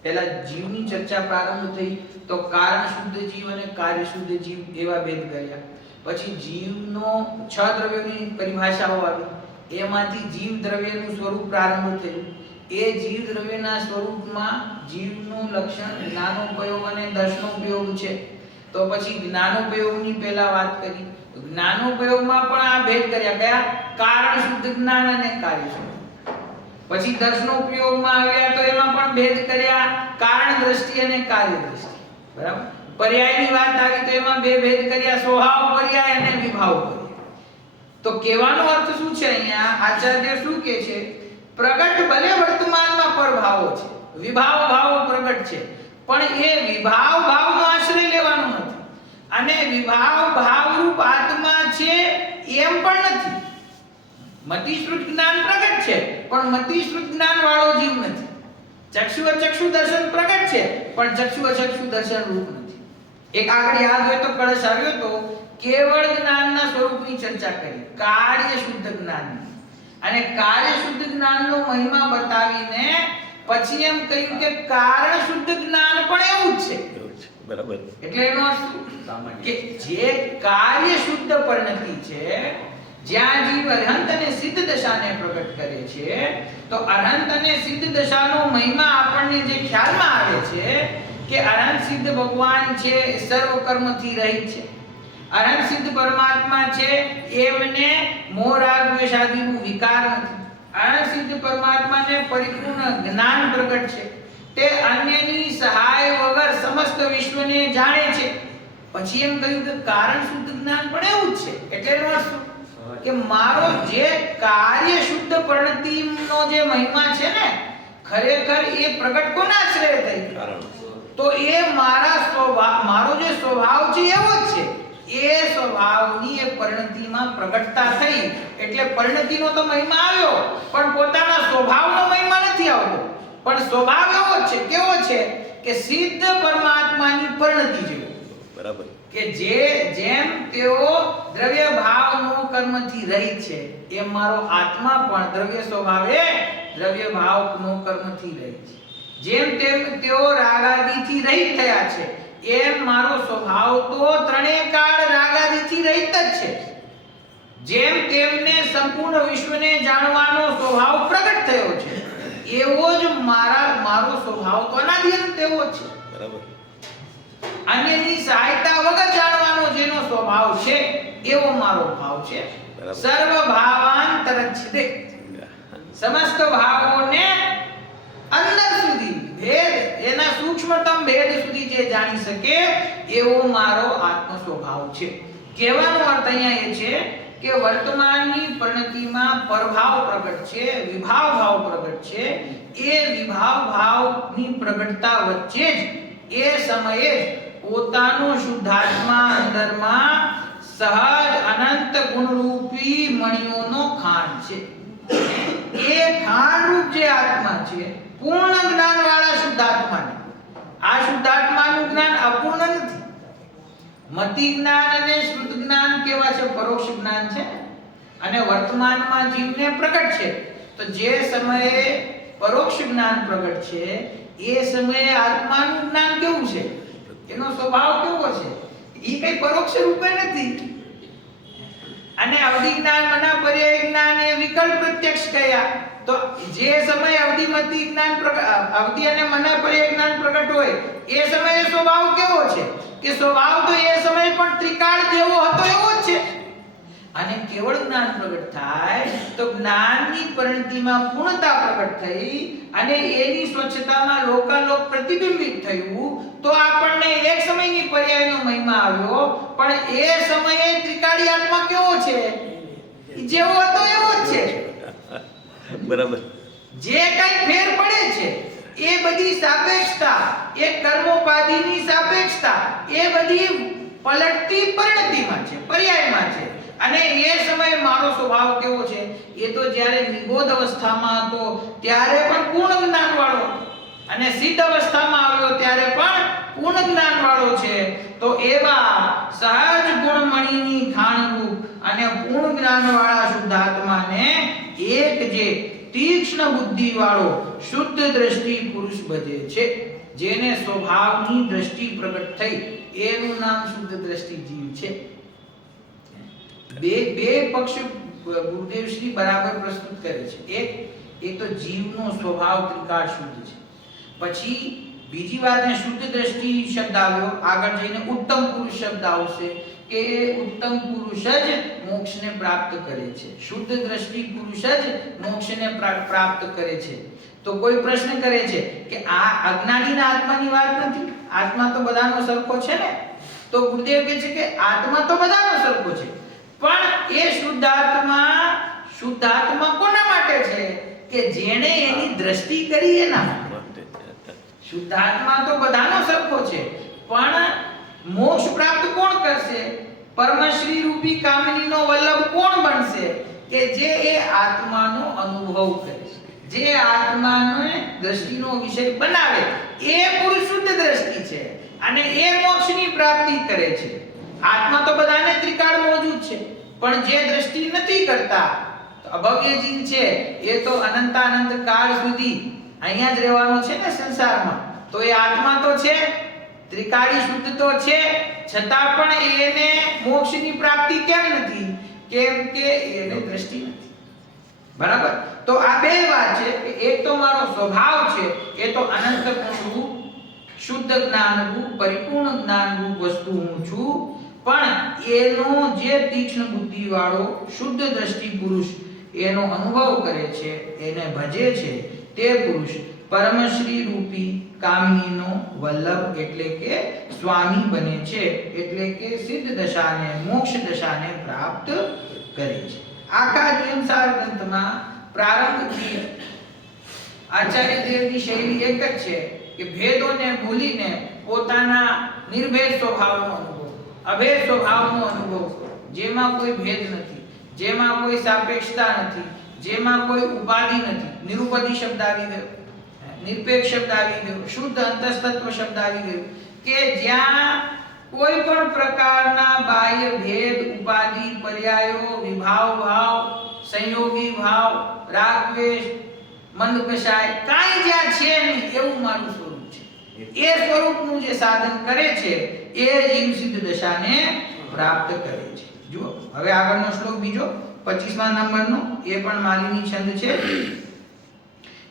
પહેલા જીવની ચર્ચા પ્રારંભ થઈ તો કારણ શુદ્ધ જીવ અને કાર્ય શુદ્ધ જીવ એવા ભેદ કર્યા. પછી જીવનો 6 દ્રવ્યોની પરિભાષાઓ આવી, એમાંથી જીવ દ્રવ્યનું સ્વરૂપ પ્રારંભ થયું. એ જીવ દ્રવ્યના સ્વરૂપમાં જીવનું લક્ષણ જ્ઞાનોપયોગ અને દર્શનોપયોગ છે. તો પછી જ્ઞાનોપયોગની પહેલા વાત કરી. જ્ઞાનોપયોગમાં પણ આ ભેદ કર્યા, કયા? કારણ શુદ્ધ જ્ઞાન અને કાર્ય શુદ્ધ. પછી દર્શનોપયોગમાં આવ્યા તો એમાં પણ ભેદ કર્યા, કારણ દ્રષ્ટિ અને કાર્ય દ્રષ્ટિ. બરાબર. પર્યાયની વાત આવી તો એમાં બે ભેદ કર્યા, સ્વભાવ પર્યાય અને વિભાવ પર્યાય. તો કહેવાનો અર્થ શું છે અહીંયા? આચાર્ય શું કહે છે? પ્રગટ ભલે વર્તમાનમાં પરભાવો છે, વિભાવ ભાવો પ્રગટ છે, પણ એ વિભાવ ભાવનો આશ્રય લેવાનો નથી અને વિભાવ ભાવરૂપ આત્મા છે એમ પણ નથી. મતિશ્રુત જ્ઞાન પ્રગટ છે પણ મતિશ્રુત જ્ઞાન વાળો જીવ નથી. ચક્ષુ અચક્ષુ દર્શન પ્રગટ છે પણ ચક્ષુ અચક્ષુ દર્શન રૂપ નથી. એક આગળ યાદ હોય તો કળશ આવ્યો તો કેવળ જ્ઞાનના સ્વરૂપની ચર્ચા કરી, કાર્ય શુદ્ધ જ્ઞાનની. અને કાર્ય શુદ્ધ જ્ઞાનનો મહિમા બતાવીને પછી એમ કહ્યું કે કારણ શુદ્ધ જ્ઞાન પણ એવું જ છે. બરાબર. એટલે એનો અર્થ કે જે કાર્ય શુદ્ધ પરિણતિ છે, જ્યાં જીવ અરહંત અને સિદ્ધ દશાને પ્રગટ કરે છે, તો અરહંત અને સિદ્ધ દશાનો મહિમા આપણને જે ખ્યાલમાં આવે છે કે અરહંત સિદ્ધ ભગવાન છે, સર્વ કર્મથી રહિત છે. અરહંત સિદ્ધ પરમાત્મા છે, એમને મોહ રાગ દ્વેષ આદિનું વિકાર નથી. અરહંત સિદ્ધ પરમાત્માને પરિપૂર્ણ જ્ઞાન પ્રગટ છે. તે અન્યની સહાય વગર સમસ્ત વિશ્વને જાણે છે. પછી એમ કહ્યું કે કારણ શુદ્ધ જ્ઞાન પણ એવું જ છે. એટલે એનો અર્થ શું? કે મારો જે કાર્ય શુદ્ધ પરિણતિનો જે મહિમા છે ને, ખરેખર એ પ્રગટ કોના આશ્રય થઈ? તો એ મારો જે સ્વભાવ છે એવો જ છે. એ સ્વભાવની એ પરિણતિમાં પ્રગટતા થઈ. એટલે પરિણતિનો તો મહિમા આવ્યો પણ પોતાના સ્વભાવનો મહિમા નથી આવતો. પણ સ્વભાવ એવો જ છે. કેવો છે? કે સિદ્ધ પરમાત્માની પરિણતિ જેવો. બરાબર. કે જેમ તેઓ દ્રવ્ય ભાવનો કર્મથી રહિત છે, એમ મારો આત્મા પણ દ્રવ્ય સ્વભાવે દ્રવ્ય ભાવનો કર્મથી રહિત છે. જેમ તેઓ રાગાદિથી રહિત થયા છે, એમ મારો સ્વભાવ તો ત્રણેય કાળ રાગાદિથી રહિત જ છે. જેમ તેમને સંપૂર્ણ વિશ્વને જાણવાનો સ્વભાવ પ્રગટ થયો છે, એવો જ મારો સ્વભાવ તો અનાદિ તેવો છે. બરાબર. અન્યની સહાયતા વગર જાણવાનો જેનો સ્વભાવ છે એવો મારો ભાવ છે. સર્વ ભાવાંતરચ્છિદે, સમસ્ત ભાવોને અંદર સુધી ભેદ, એના સૂક્ષ્મતમ ભેદ સુધી જે જાણી શકે એવો મારો આત્મ સ્વભાવ છે. કહેવાનો અર્થ અહીંયા એ છે કે વર્તમાનની પરિણતિમાં પરભાવ પ્રગટ છે, વિભાવ ભાવ પ્રગટ છે. એ વિભાવ ભાવની પ્રગટતા વચ્ચે જ એ સમયે પોતાનો શુદ્ધાત્મા અંદરમાં સહજ અનંત ગુણરૂપી મણિઓનો ખાંડ છે. એ ખાંડ રૂપ જે આત્મા છે, પૂર્ણ જ્ઞાન વાળા શુદ્ધાત્માને, આ શુદ્ધાત્માનું જ્ઞાન અપૂર્ણ નથી. મતિ જ્ઞાન અને શુદ્ધ જ્ઞાન કેવા છે? પરોક્ષ જ્ઞાન છે અને વર્તમાનમાં જીવને પ્રગટ છે. તો જે સમયે પરોક્ષ જ્ઞાન પ્રગટ છે એ સમયે આત્માનું જ્ઞાન કેવું છે? એનો સ્વભાવ કેવો છે? એ કઈ પરોક્ષ રૂપે નથી. અને અવધિ જ્ઞાન, મના પર્યાય જ્ઞાન એ વિકલ્પ પ્રત્યક્ષ કયા? તો જે સમયે અવધિમતિ જ્ઞાન અવધિ અને મના પર્યાય જ્ઞાન પ્રગટ હોય એ સમયે સ્વભાવ કેવો છે? કે સ્વભાવ તો એ સમયે પણ ત્રિકાળ જેવો હતો એવો જ છે. અને કેવળ જ્ઞાન પ્રગટ થાય તો જ્ઞાનની પરિણતિમાં પૂર્ણતા પ્રગટ થઈ અને એની સ્વચ્છતામાં લોકાલોક પ્રતિબિંબિત થયું. તો આપણને એક સમયની પર્યાયનો મહિમા આવ્યો, પણ એ સમયે ત્રિકાળી આત્મા કેવો છે? જેવો હતો એવો જ છે. બરાબર. જે કઈ ફેર પડે છે એ બધી સાપેક્ષતા, એ કર્મોપાધિની સાપેક્ષતા, એ બધી પલટતી પરિણતિમાં છે, પર્યાયમાં છે. અને એ સમયે મારો સ્વભાવ કેવો છે? એ તો જ્યારે નિબોધ અવસ્થામાં હતો ત્યારે પણ પૂર્ણ જ્ઞાન વાળો, અને સિદ્ધ અવસ્થામાં આવ્યો ત્યારે પણ પૂર્ણ જ્ઞાન વાળો છે. તો એવા સહજ ગુણમણીની ખાણરૂપ અને પૂર્ણ જ્ઞાન વાળા શુદ્ધાત્માને એક જે તીક્ષ્ણ બુદ્ધિ વાળો શુદ્ધ દ્રષ્ટિ પુરુષ ભજે છે, જેને સ્વભાવની દ્રષ્ટિ પ્રગટ થઈ, એનું નામ શુદ્ધ દ્રષ્ટિ જીવ છે. બે પક્ષ ગુરુદેવ શ્રી બરાબર પ્રસ્તુત કરે છે. એક એ તો જીવનો સ્વભાવ ત્રિકાળ શુદ્ધ છે. પછી બીજી વાત એ શુદ્ધ દ્રષ્ટિ શબ્દ આવ્યો, આગળ જઈને ઉત્તમ પુરુષ શબ્દ આવશે કે ઉત્તમ પુરુષ જ મોક્ષને પ્રાપ્ત કરે છે. શુદ્ધ દ્રષ્ટિ પુરુષ જ મોક્ષને પ્રાપ્ત કરે છે. તો કોઈ પ્રશ્ન કરે છે કે આ અજ્ઞાનીના આત્માની વાત નથી, આત્મા તો બધાનો સરખો છે ને? તો ગુરુદેવ કહે છે કે આત્મા તો બધાનો સરખો છે, પણ એ શુદ્ધાત્મા કોના માટે છે? કે જેણે એની દ્રષ્ટિ કરી એના માટે. શુદ્ધાત્મા તો બધાનો સરખો છે, પણ મોક્ષ પ્રાપ્ત કોણ કરશે? પરમશ્રી રૂપી કામિનીનો વલ્લભ કોણ બનશે? કે જે એ આત્માનો અનુભવ કરે, જે આત્માને દ્રષ્ટિનો વિષય બનાવે, એ પુરુષ શુદ્ધ દ્રષ્ટિ છે અને એ મોક્ષની પ્રાપ્તિ કરે છે. આત્મા તો બધાને ત્રિકાળ મોજૂદ છે, પણ જે દ્રષ્ટિ નથી કરતા, અભવ્ય જીવ છે, એ તો અનંત કાળ સુધી અહીંયા જ રહેવાનો છે ને સંસારમાં. તો એ આત્મા તો છે, ત્રિકાળી શુદ્ધ તો છે, છતાં પણ એને મોક્ષની પ્રાપ્તિ કેમ નથી? કેમ કે એને દ્રષ્ટિ નથી. બરાબર? તો આ બે વાત છે કે એક તો મારો સ્વભાવ છે, એ તો અનંત રૂપ શુદ્ધ જ્ઞાન રૂપ પરિપૂર્ણ જ્ઞાન રૂપ વસ્તુ હું છું, પણ એનો જે તીક્ષ્ણ બુદ્ધિ વાળો શુદ્ધ દ્રષ્ટિ પુરુષ એનો અનુભવ કરે છે, એને ભજે છે, તે પુરુષ પરમશ્રી રૂપી કામિનીનો વલ્લભ એટલે કે સ્વામી બને છે, એટલે કે સિદ્ધ દશાને મોક્ષ દશાને પ્રાપ્ત કરે છે. આખા નિયમસાર ગ્રંથમાં પ્રારંભથી આચાર્ય દેવની શૈલી એક જ છે કે ભેદોને ભૂલીને પોતાના નિર્ભેદ સ્વભાવનો અનુભવ, અભેદ સ્વભાવનો અનુભવ, જેમાં કોઈ ભેદ નથી, જેમાં કોઈ સાપેક્ષતા નથી, જેમાં કોઈ ઉપાધિ નથી. નિરુપધિ શબ્દ આવી ગયો, નિરપેક્ષ શબ્દ આવી ગયો, શુદ્ધ અંતસ્તત્વ શબ્દ આવી ગયો કે જ્યાં કોઈ પણ પ્રકારના બાહ્ય ભેદ, ઉપાધિ, પર્યાયો, વિભાવ ભાવ, સંયોગી ભાવ, રાગ દ્વેષ, મંદ કષાય કાંઈ જ્યાં છે નહીં, એવું મારું સ્વરૂપ છે. એ સ્વરૂપનું જે સાધન કરે છે એ જીવ સિદ્ધ દશાને પ્રાપ્ત કરે છે. જુઓ હવે આગળનો શ્લોક બીજો 25મા નંબરનો, એ પણ માલિની છંદ છે.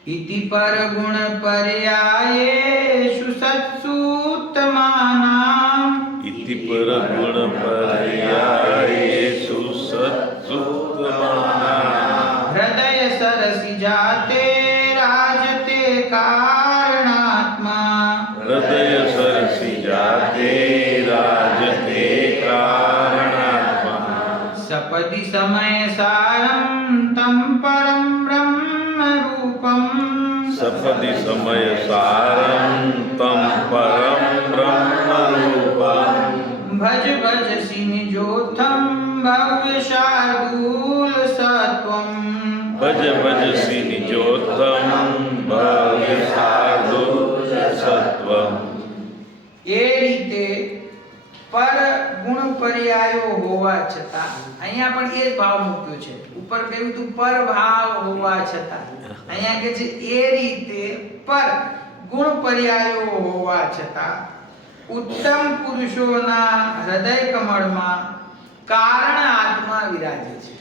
ઇતિ પર ગુણ પર્યાયેષુ સત્સુત્તમાનામ, ઇતિ પર ગુણ પર્યાયેષુ સત્સુત્તમાનામ, હૃદય સરસી જાતે રાજતે કારણાત્મા, હૃદય સરસી જાતે રાજતે કારણાત્મા, સપદિ સમય સારમ તમ પરમ બ્રહ્મ રૂપમ, સપદિ સમય સારં તમ પરમ બ્રહ્મ રૂપમ, ભજ ભજ સિનિજોથમ ભવ્ય શાર્દૂલ સત્વમ, ભજ ભજ શ્રી નિજોત્તમ ભવ્ય શાર્દૂલ સત્વમ. એ રીતે પર ગુણ પર્યાયો હોવા છતાં, અહીંયા પણ એ જ ભાવ મૂક્યો છે. ઉપર કહ્યું હતું પર ભાવ હોવા છતાં, અહીંયા કહે છે એ રીતે પર ગુણ પર્યાયો હોવા છતાં ઉત્તમ પુરુષોના હૃદય કમળમાં કારણ આત્મા વિરાજે છે.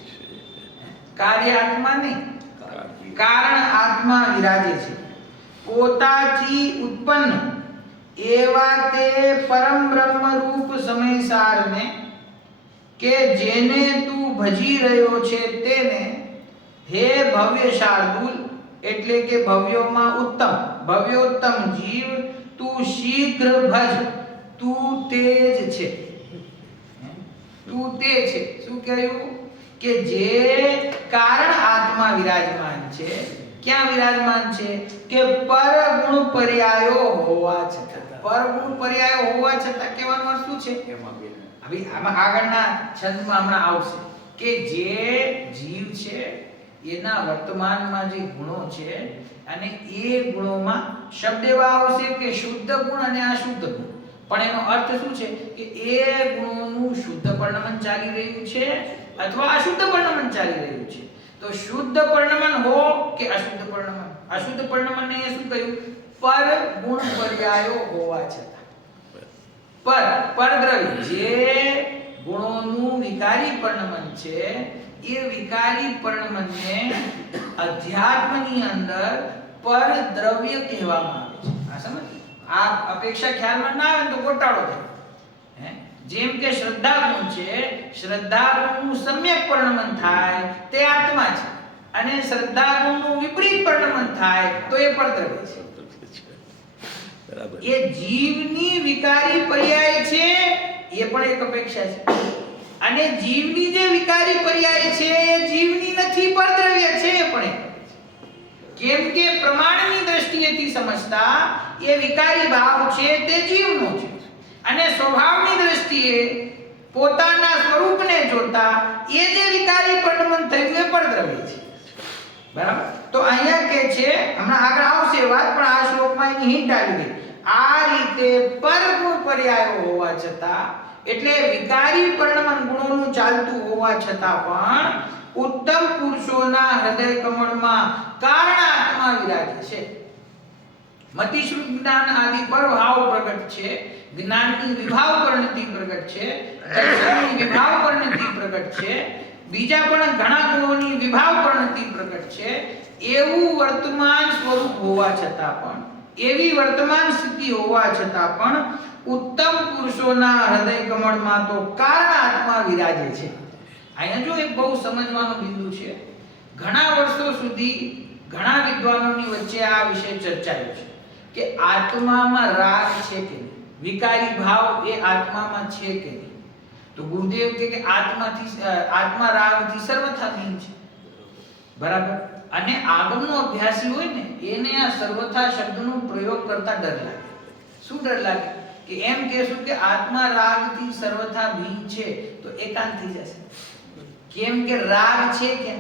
કાર્ય આત્મા નહીં, કારણ આત્મા વિરાજે છે. પોતાથી ઉત્પન્ન એવા તે પરમ બ્રહ્મ રૂપ સમયસારને કે જેને તું ભજી રહ્યો છે તેને, હે ભવ્ય શાર્દૂલ એટલે કે ભવ્યોમાં ઉત્તમ, ભવ્યોત્તમ જીવ, તું શીઘ્ર ભજ, તું તે જ છે, તું તે છે. શું કહ્યું? કે જે કારણ આત્મા વિરાજમાન છે, ક્યાં વિરાજમાન છે? કે પર ગુણ પર્યાયો હોવા છતાં. પર ગુણ પર્યાયો હોવા છતાં કહેવાનો અર્થ શું છે? હવે આમાં આગળના છંદમાં હમણાં આવશે કે જે જીવ છે એના વર્તમાનમાં જે ગુણો છે અને એ ગુણોમાં શબ્દ એવા આવશે કે શુદ્ધ ગુણ અને અશુદ્ધ ગુણ, પણ એનો અર્થ શું છે? કે એ ગુણોનું શુદ્ધ પરિણમન ચાલી રહ્યું છે અથવા અશુદ્ધ પરિણમન ચાલી રહ્યું છે. તો શુદ્ધ પરિણમન હો કે અશુદ્ધ પરિણમન, અશુદ્ધ પરિણમનને એ શું કહ્યું? પર ગુણ પર્યાયો હોવા છતાં. પરદ્રવ્ય જે ગુણોનું વિકારી પરિણમન છે, એ વિકારી પરિણમનને અધ્યાત્મની અંદર પર દ્રવ્ય કહેવામાં આવે છે. આ સમજ, આ અપેક્ષા ખ્યાલમાં ના આવે તો ગોટાળો થાય. હે, જેમ કે શ્રદ્ધા ગુણ છે, શ્રદ્ધા ગુણનું સમ્યક પરિણમન થાય તે આત્મા છે, અને શ્રદ્ધા ગુણનું વિપરીત પરિણમન થાય તો એ પરદ્રવ્ય છે. બરાબર. એ જીવની વિકારી પર્યાય છે, એ પણ એક અપેક્ષા છે. અને જીવની જે વિકારી પર્યાય છે એ જીવની નથી, પરદ્રવ્ય છે, એ પણ એક. કેમ કે પ્રમાણની દ્રષ્ટિએથી સમજતા એ વિકારી ભાવ છે તે જીવનો છે, અને સ્વભાવની દ્રષ્ટિએ પોતાના સ્વરૂપને જોતા એ જે વિકારી પરિણમન થયું એ પરદ્રવ્ય છે. બરાબર. તો અહીંયા કે છે, હમણાં આગળ આવશે વાત, પણ આ શ્લોકમાં એની હિન્ટ આવી ગઈ. આ રીતે પરગુણ પર્યાયો હોવા છતાં, એટલે વિકારી પરિણમન ગુણોનું ચાલતું હોવા છતાં પણ ઉત્તમ પુરુષોના હૃદય કમળમાં કારણાત્મા વિરાજે છે. મતિશ્રુત જ્ઞાન આદિ પર ભાવ પ્રગટ છે, જ્ઞાનની વિભાવ પરિણતિ પ્રગટ છે, દર્શનની વિભાવ પરિણતિ પ્રગટ છે, બીજા પણ ઘણા ગુણોની વિભાવ પરિણતિ પ્રગટ છે. એવું વર્તમાન સ્વરૂપ હોવા છતાં પણ, એવી વર્તમાન સ્થિતિ હોવા છતાં પણ ઉત્તમ પુરુષોના હૃદય કમળમાં તો કારણ આત્મા વિરાજે છે. અહીંયા જો એક બહુ સમજવાનો બિંદુ છે. ઘણા વર્ષો સુધી ઘણા વિદ્વાનોની વચ્ચે આ વિષય ચર્ચાયો છે કે આત્મામાં રાગ છે કે નહીં, વિકારી ભાવ એ આત્મામાં છે કે નહીં. તો ગુરુદેવ કે આત્મા રાગથી સર્વથા ભિન્ન છે. બરાબર. અને આગમનો અભ્યાસી હોય ને એને આ સર્વથા શબ્દનો પ્રયોગ કરતા ડર લાગે. શું ડર લાગે? કે એમ કહેશું કે આત્મા રાગથી સર્વથા ભિન્ન છે તો એકાંત થઈ જશે. કેમ કે રાગ છે કે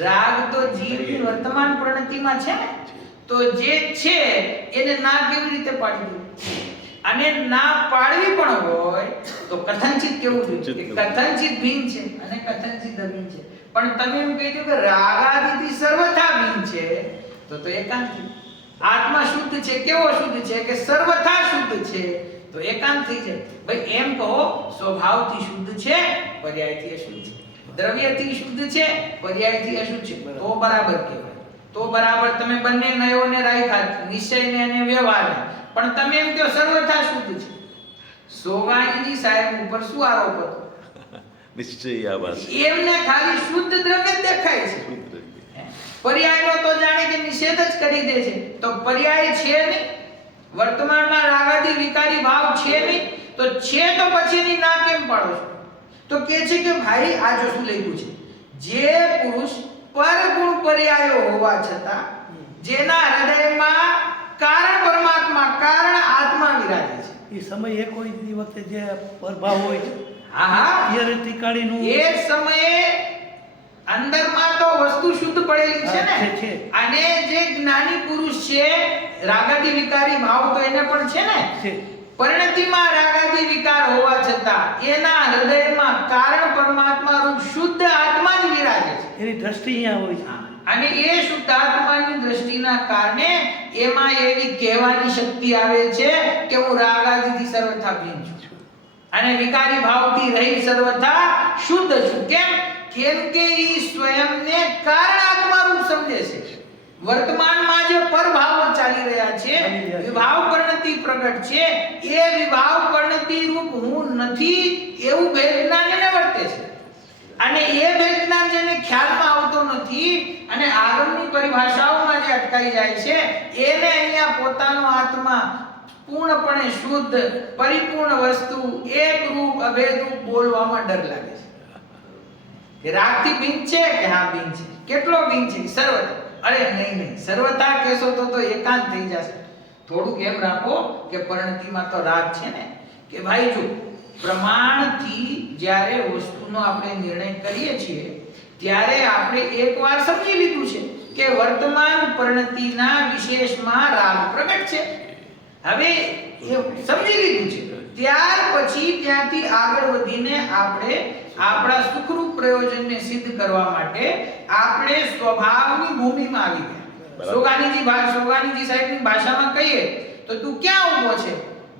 રાગ તો જીવની વર્તમાન પ્રણતિમાં છે ને, તો જે છે એને ના કેવી રીતે પાડી દે? અને ના પાડવી પણ હોય તો કથનચિત કેવું જોઈએ કે કથનચિત ભિન્ન છે અને કથનચિત અભિન્ન છે. પણ તમે એમ કહી દો કે રાગાદિથી સર્વથા ભિન્ન છે તો એકાંત થઈ. આત્મા શુદ્ધ છે, કેવો શુદ્ધ છે કે સર્વથા શુદ્ધ છે, તો એકાંત થઈ જાય. ભાઈ એમ કહો સ્વભાવથી શુદ્ધ છે, પર્યાયથી અશુદ્ધ છે, દ્રવ્યથી શુદ્ધ છે, પર્યાયથી અશુદ્ધ છે, તો બરાબર કહેવાય. તો બરાબર તમે બંને નયોને રાખ્યા, નિશ્ચયને અને વ્યવહારને, પણ તમે એમ કહો સર્વથા શુદ્ધ છે. સોગાણીજી સાહેબ ઉપર શું આરોપ હતો? નિશ્ચય આવાસ. એમને ખાલી શુદ્ધ દ્રવ્ય દેખાય છે, પર્યાયનો તો જાણે કે નિષેધ જ કરી દે છે. તો પર્યાય છે નહીં, વર્તમાનમાં રાગાદી વિકારી ભાવ છે નહીં, તો છે તો પછી એની ના કેમ પાડો છો? તો કહે છે કે ભાઈ આ જો શું લખ્યું છે, જે પુરુષ પરગુણ પર્યાયો હોવા છતાં જેના હૃદયમાં કારણ પરમાત્મા કારણ આત્મા વિરાજે છે. એ સમય એક હોય તે વખતે જે પ્રભાવ હોય છે, હા હા, પિયરથી કાઢીનું એ સમયે અંદરમાં તો વસ્તુ શુદ્ધ પડેલી છે ને, છે. અને જે જ્ઞાની પુરુષ છે રાગાદી વિકારી ભાવ તો એને પણ છે ને, છે. પરિણતિમાં રાગાદી વિકાર હોવા છતાં એના હૃદયમાં કારણ પરમાત્મા રૂપ શુદ્ધ આત્મા જ વિરાજે છે. એની દ્રષ્ટિ અહીંયા હોય છે. અને એ શુદ્ધ આત્માની દ્રષ્ટિના કારણે એમાં એવી કહેવાની શક્તિ આવે છે કે હું રાગાદીથી સર્વથા ભિન્ન છું અને વિકારી ભાવથી રહી સર્વથા શુદ્ધ છું. કેમ કે ઈ સ્વયંને કારણ આત્મા રૂપ સમજે છે. વર્તમાનમાં જે પરભાવો ચાલી રહ્યા છે, વિભાવ પરિણતિ પ્રગટ છે, એ વિભાવ પરિણતિ રૂપ હું નથી એવું ભેદજ્ઞાન એને વર્તે છે. અને એ ભેદજ્ઞાન જેને ખ્યાલમાં આવતો નથી અને આગળની પરિભાષાઓમાં જે અટકાઈ જાય છે, એને અહીંયા પોતાનો આત્મા પૂર્ણપણે શુદ્ધ પરિપૂર્ણ વસ્તુ એક રૂપ અભેદરૂપ બોલવામાં ડર લાગે છે. કે રાગથી ભિન્ન છે કે હા ભિન્ન છે, કેટલો ભિન્ન છે? સર્વથા. અરે નહીં, સર્વથા કહેશો તો એકાંત થઈ જશે. થોડુંક એમ રાખો કે પરિણતિમાં તો રાગ છે ને, કે ભાઈ જો પ્રમાણથી જ્યારે વસ્તુનો આપણે નિર્ણય કરીએ છીએ ત્યારે આપણે એકવાર સમજી લીધું છે કે વર્તમાન પરિણતિના વિશેષમાં રાગ પ્રગટ છે. હવે એ સમજી લીધું છે, ત્યાર પછી ત્યાંથી આગળ વધીને આપણે આપણા સુખરૂપ પ્રયોજનને સિદ્ધ કરવા માટે આપણે સ્વભાવની ભૂમિમાં આવી ગયા. સોગાનીજી સાહેબની ભાષામાં કહીએ તો તું ક્યાં ઊભો છે?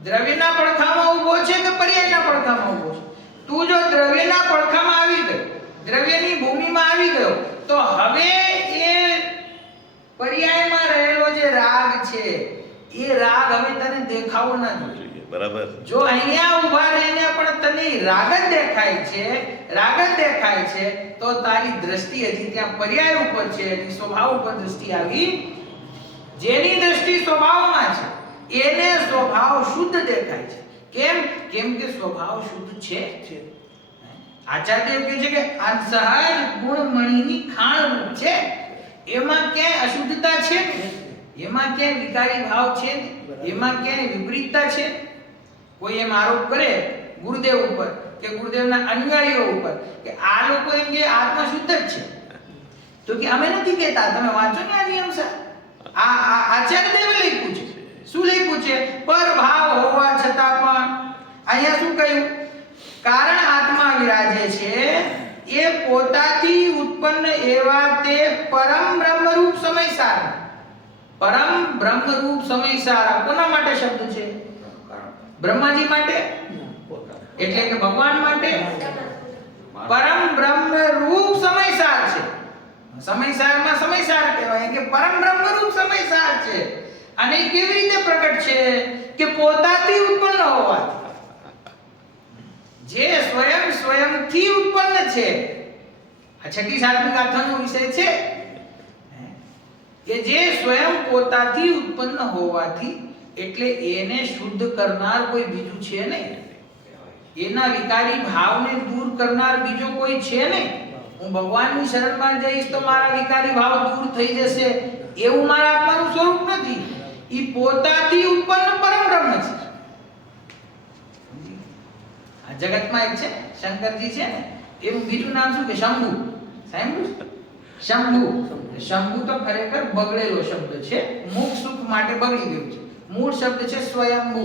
દ્રવ્યના પડખામાં ઊભો છે કે પર્યાયના પડખામાં ઊભો છે? તું જો દ્રવ્યના પડખામાં આવી ગયો, દ્રવ્યની ભૂમિમાં આવી ગયો, તો હવે એ રાગ છે એ રાગ હવે તને દેખાવો ના જોઈએ. જોઈએ. બરાબર. જો અહીંયા ઊભા રહીને પણ તને રાગ જ દેખાય છે તો તારી દ્રષ્ટિ હજી ત્યાં પર્યાય ઉપર છે, એની સ્વભાવ ઉપર દ્રષ્ટિ આવી. જેની દ્રષ્ટિ સ્વભાવમાં છે એને સ્વભાવ શુદ્ધ દેખાય છે. કેમ કે સ્વભાવ શુદ્ધ છે. આચાર્ય કહે છે કે આ સહજ ગુણ મણીની ખાણ રૂપ છે, એમાં ક્યાંય અશુદ્ધતા છે ને, એમાં ક્યાંય વિકારી ભાવ છે ને, એમાં ક્યાંય વિપરીતતા છે. કોઈ એમ આરોપ કરે ગુરુદેવ ઉપર કે ગુરુદેવના અનુયાયીઓ ઉપર કે આ લોકો એમ કે આત્મા શુદ્ધ જ છે, તો કે અમે નથી કહેતા, તમે વાંચો ને આ નિયમ સર. આ આચાર્ય દેવે લખ્યું છે. શું લખ્યું છે? પરભાવ હોવા છતાં પણ અહીંયા શું કહ્યું? કારણ આત્મા વિરાજે છે એ પોતાથી ઉત્પન્ન એવા તે પરમ બ્રહ્મરૂપ સમયસાર. પરમ બ્રહ્મરૂપ સમયસાર કોના માટે શબ્દ છે? બ્રહ્માજી માટે, એટલે કે ભગવાન માટે. પરમ બ્રહ્મરૂપ સમયસાર છે. સમયસારમાં સમયસાર કહેવાય કે પરમ બ્રહ્મરૂપ સમયસાર છે. અને એ કેવી રીતે પ્રગટ છે? કે પોતાથી ઉત્પન્ન હોવાથી. જે સ્વયંથી ઉત્પન્ન છે. આ છઠ્ઠી સાતમી ગાથાનો વિષય છે કે જે સ્વયં પોતાથી ઉત્પન્ન હોવાથી, એટલે એને શુદ્ધ કરનાર કોઈ બીજું છે નહીં. એના વિકારી ભાવને દૂર કરનાર બીજો કોઈ છે નહીં. હું ભગવાનની શરણમાં જઈશ તો મારા વિકારી ભાવ દૂર થઈ જશે એવું મારા આત્માનું સ્વરૂપ નથી. એ પોતાથી ઉત્પન્ન પરમ બ્રહ્મ છે. આ જગતમાં એક છે શંકરજી છે ને, એનું બીજું નામ શું કે શંભુ. સાંભળ્યું? શંભુ. શંભુ તો ખરેખર બગડેલો શબ્દ છે, મુખ સુખ માટે બગડી ગયું છે. મૂળ શબ્દ છે સ્વયંભુ.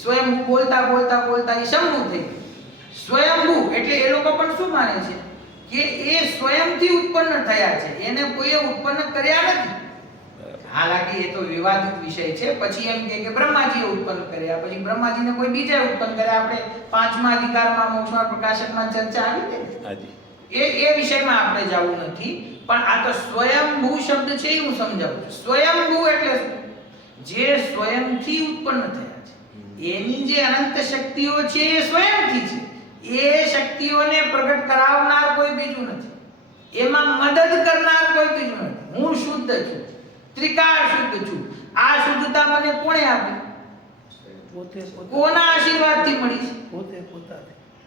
સ્વયંભુ બોલતા એ શંભુ થઈ ગયું. સ્વયંભુ એટલે એ લોકો પણ શું માને છે કે એ સ્વયંથી ઉત્પન્ન થયા છે, એને કોઈએ ઉત્પન્ન કર્યા નથી. હાલાકી એ તો વિવાદિત વિષય છે. પછી એમ કે બ્રહ્માજીએ ઉત્પન્ન કર્યા, પછી બ્રહ્માજીને કોઈ બીજાએ ઉત્પન્ન કર્યા. આપણે પાંચમા અધિકારમાં મોક્ષમાં પ્રકાશકમાં ચર્ચા આવી ને, એ વિષયમાં આપણે જવું નથી. પણ આ તો સ્વયંભૂ શબ્દ છે એ હું સમજાવું છું. સ્વયંભૂ એટલે જે સ્વયંથી ઉત્પન્ન થયા છે, એની જે અનંત શક્તિઓ છે એ સ્વયંથી છે. એ શક્તિઓને પ્રગટ કરાવનાર કોઈ બીજું નથી, એમાં મદદ કરનાર કોઈ બીજું નથી. હું શુદ્ધ છું, ત્રિકાળ શુદ્ધ છું. આ શુદ્ધતા મને કોણે આપી? કોના આશીર્વાદથી મળી છે?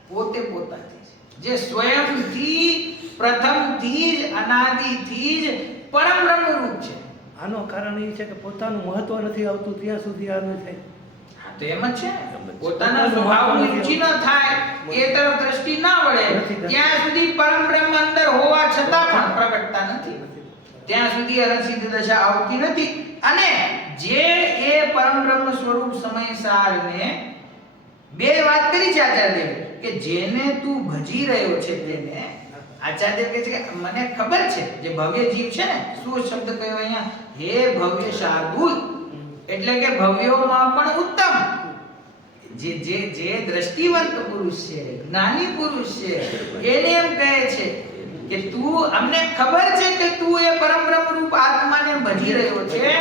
પોતે પોતાથી. જે સ્વયંથી પ્રથમથી જ અનાદિથી જ પરમ બ્રહ્મરૂપ છે. આનો કારણ એ છે કે પોતાનું મહત્વ નથી આવતું ત્યાં સુધી આ ન થાય. તો એમ જ છે, પોતાના સ્વભાવની રુચિ ન થાય, એ તરફ દ્રષ્ટિ ન વળે, ત્યાં સુધી પરમ બ્રહ્મ અંદર હોવા છતાં પણ પ્રગટતા નથી. ત્યાં સુધી અરસિદ્ધ દશા આવતી નથી. અને જે એ પરમ બ્રહ્મ સ્વરૂપ સમયસારને બે વાત કરી છે આચાર્ય કે જેને તું ભજી રહ્યો છે, તેને આચાર્ય કહે છે કે મને ખબર છે જે ભવ્ય જીવ છે ને, શું શબ્દ કયો અહીંયા? હે ભવ્ય શાર્દૂલ, એટલે કે ભવ્યોમાં પણ ઉત્તમ. જે દ્રષ્ટિવંત પુરુષ છે, જ્ઞાની પુરુષ છે, એને એમ કહે છે કે તું, અમને ખબર છે કે તું એ પરમ બ્રહ્મ રૂપ આત્માને ભજી રહ્યો છે,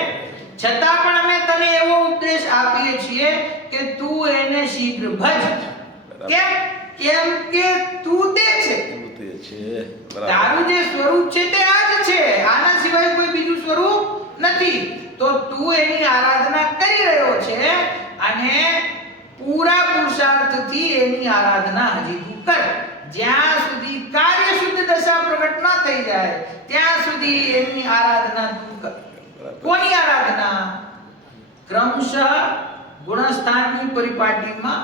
છતાં પણ અમે તને એવો ઉપદેશ આપીએ છીએ કે તું એને શીઘ્ર ભજ. કેમ કે તું તે છે. તારું જે સ્વરૂપ છે તે આ જ છે, આના સિવાય કોઈ બીજું સ્વરૂપ નથી. તો તું એની આરાધના કરી રહ્યો છે અને પૂરા પુરુષાર્થથી એની આરાધના હજી તું કર. જ્યાં સુધી કાર્ય શુદ્ધ દશા પ્રગટ ન થઈ જાય ત્યાં સુધી એની આરાધના તું કર. કોની આરાધના? ક્રમશઃ ગુણસ્થાનની પરિપાટીમાં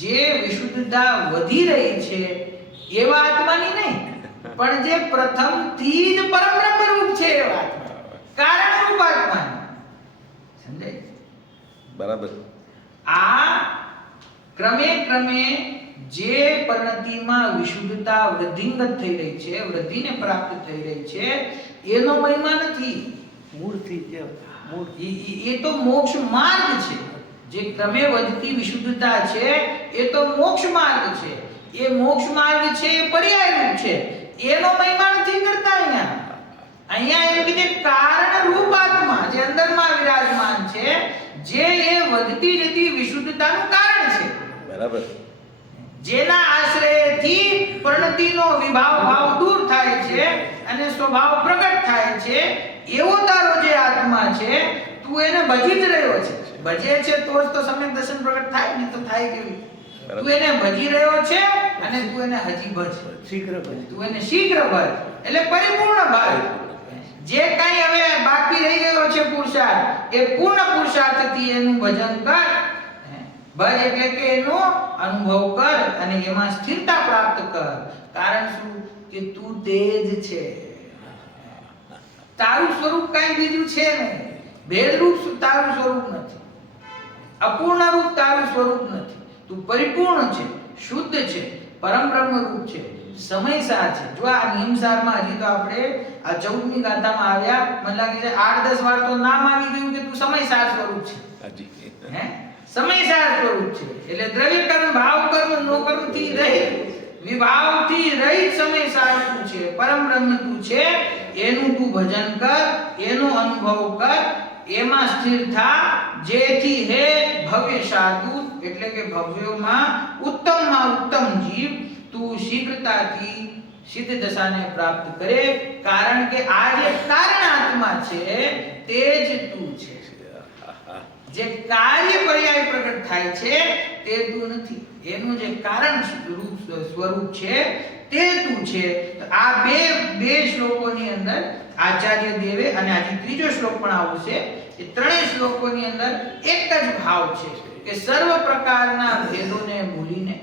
જે વિશુદ્ધતા વધી રહી છે એવા આત્માની નહીં, પણ જે પ્રથમથી જ પરમ બ્રહ્મરૂપ છે એવા આત્મા, કારણરૂપ આત્મા. સમજાય? બરાબર. આ ક્રમે જે પરિણતિમાં વિશુદ્ધતા વૃદ્ધિંગત થઈ રહી છે, વૃદ્ધિને પ્રાપ્ત થઈ રહી છે, એનો મહિમા નથી. મૂળથી જે એ તો મોક્ષ માર્ગ છે. જે ક્રમે વધતી વિશુદ્ધતા છે એ તો મોક્ષ માર્ગ છે. એ મોક્ષ માર્ગ છે, એ પર્યાયરૂપ છે. એનો મહિમા નથી કરતા અહીંયા. અહીંયા એવું કીધું કારણ રૂપ આત્મા જે અંદરમાં વિરાજમાન છે, જે એ વધતી જતી વિશુદ્ધતાનું કારણ છે, બરાબર. જેના આશ્રયથી પરિણતિનો વિભાવ ભાવ દૂર થાય છે અને સ્વભાવ પ્રગટ થાય છે, એવો તારો જે આત્મા છે, તું એને ભજી જ રહ્યો છે. ભજે છે તો જ તો સમ્યક દર્શન પ્રગટ થાય, નહીં તો થાય કેવી? તું એને ભજી રહ્યો છે અને તું એને હજી ભજ, શીઘ્ર ભજ. તું એને શીઘ્ર ભજ એટલે પરિપૂર્ણ ભજ. જે કાંઈ હવે બાકી રહી ગયો છે પુરુષાર્થ, એ પૂર્ણ પુરુષાર્થથી એનું ભજન કર. ભજ એટલે કે એનો અનુભવ કર અને એમાં સ્થિરતા પ્રાપ્ત કર. કારણ શું? કે તું તે જ છે. તારું સ્વરૂપ કાંઈ બીજું છે નહીં. ભેદ રૂપ તારું સ્વરૂપ નથી, અપૂર્ણ રૂપ તારું સ્વરૂપ નથી. તું પરિપૂર્ણ છે, શુદ્ધ છે, પરમ બ્રહ્મ રૂપ છે, સમયસાર છે. જો આ નિયમસારમાં હજી તો આપણે આ 14મી ગાથામાં આવ્યા, મને લાગે છે 8-10 વાર તો નામ આવી ગયું કે તું સમયસાર સ્વરૂપ છે. હાજી. હે સમયસાર સ્વરૂપ છે એટલે દ્રવ્ય કર્મ ભાવ કર્મ નો કર્મ થી રહિત, વિભાવ થી રહિત સમયસાર તું છે, પરમ બ્રહ્મ તું છે. એનું તું ભજન કર, એનો અનુભવ કર, એમાં સ્થિર થા, જેથી હે ભવ્ય સાધુ એટલે કે ભવ્યોમાં ઉત્તમમાં ઉત્તમ જીવ તું શીઘ્રતાથી સિદ્ધ દશાને પ્રાપ્ત કરે. કારણ કે આ જે કારણ આત્મા છે તે જ તું છે. જે કાર્ય પર્યાય પ્રગટ થાય છે તે તું નથી. એનું જે કારણ સ્વરૂપ છે તે તું છે. તો આ બે શ્લોકોની અંદર આચાર્ય દેવે, અને આજે ત્રીજો શ્લોક પણ આવશે, એ ત્રણેય શ્લોકોની અંદર એક જ ભાવ છે કે સર્વ પ્રકારના ભેદોને ભૂલીને,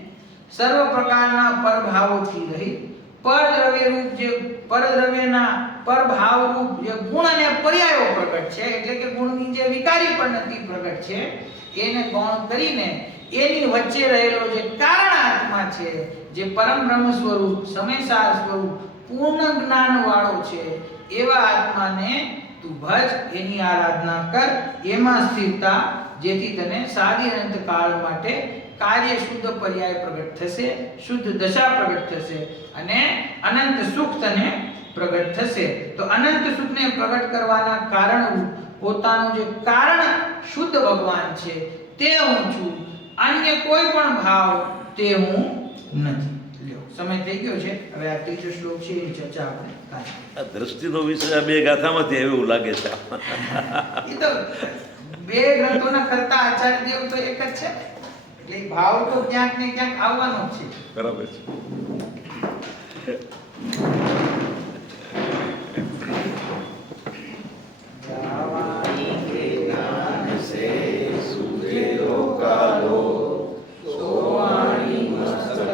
સર્વ પ્રકારના પરભાવોથી રહિત, પરદ્રવ્ય રૂપ જે પરદ્રવ્યના પરભાવ રૂપ જે ગુણ અને પર્યાયો પ્રગટ છે, એટલે કે ગુણની જે વિકારી પરિણતિ પ્રગટ છે, એને ગૌણ કરીને એની વચ્ચે રહેલો જે કારણ આત્મા છે, જે પરમ બ્રહ્મ સ્વરૂપ, સમયસાર સ્વરૂપ, પૂર્ણ જ્ઞાન વાળો છે, એવા આત્માને તું ભજ, એની આરાધના કર, એમાં સ્થિરતા, જેથી તને સાદી અનંત કાળ માટે કાર્ય શુદ્ધ પર્યાય પ્રગટ થશે, શુદ્ધ દશા પ્રગટ થશે અને અનંત સુખ તને પ્રગટ થશે. તો અનંત સુખને પ્રગટ કરવાના કારણ પોતાનું જે કારણ શુદ્ધ ભગવાન છે તે હું છું, અન્ય કોઈ પણ ભાવ તે હું નથી. લ્યો, સમય થઈ ગયો છે. હવે આ ત્રીજો શ્લોક છે એની ચર્ચા આપણે કરીએ. આ દ્રષ્ટિનો વિષય આ બે ગાથામાંથી એવું લાગે છે. એ તો બે ગ્રંથોના કરતા આચાર્ય દેવ તો એક જ છે, એટલે ભાવ તો ક્યાંક ને ક્યાંક આવવાનો જ છે. બરાબર છે.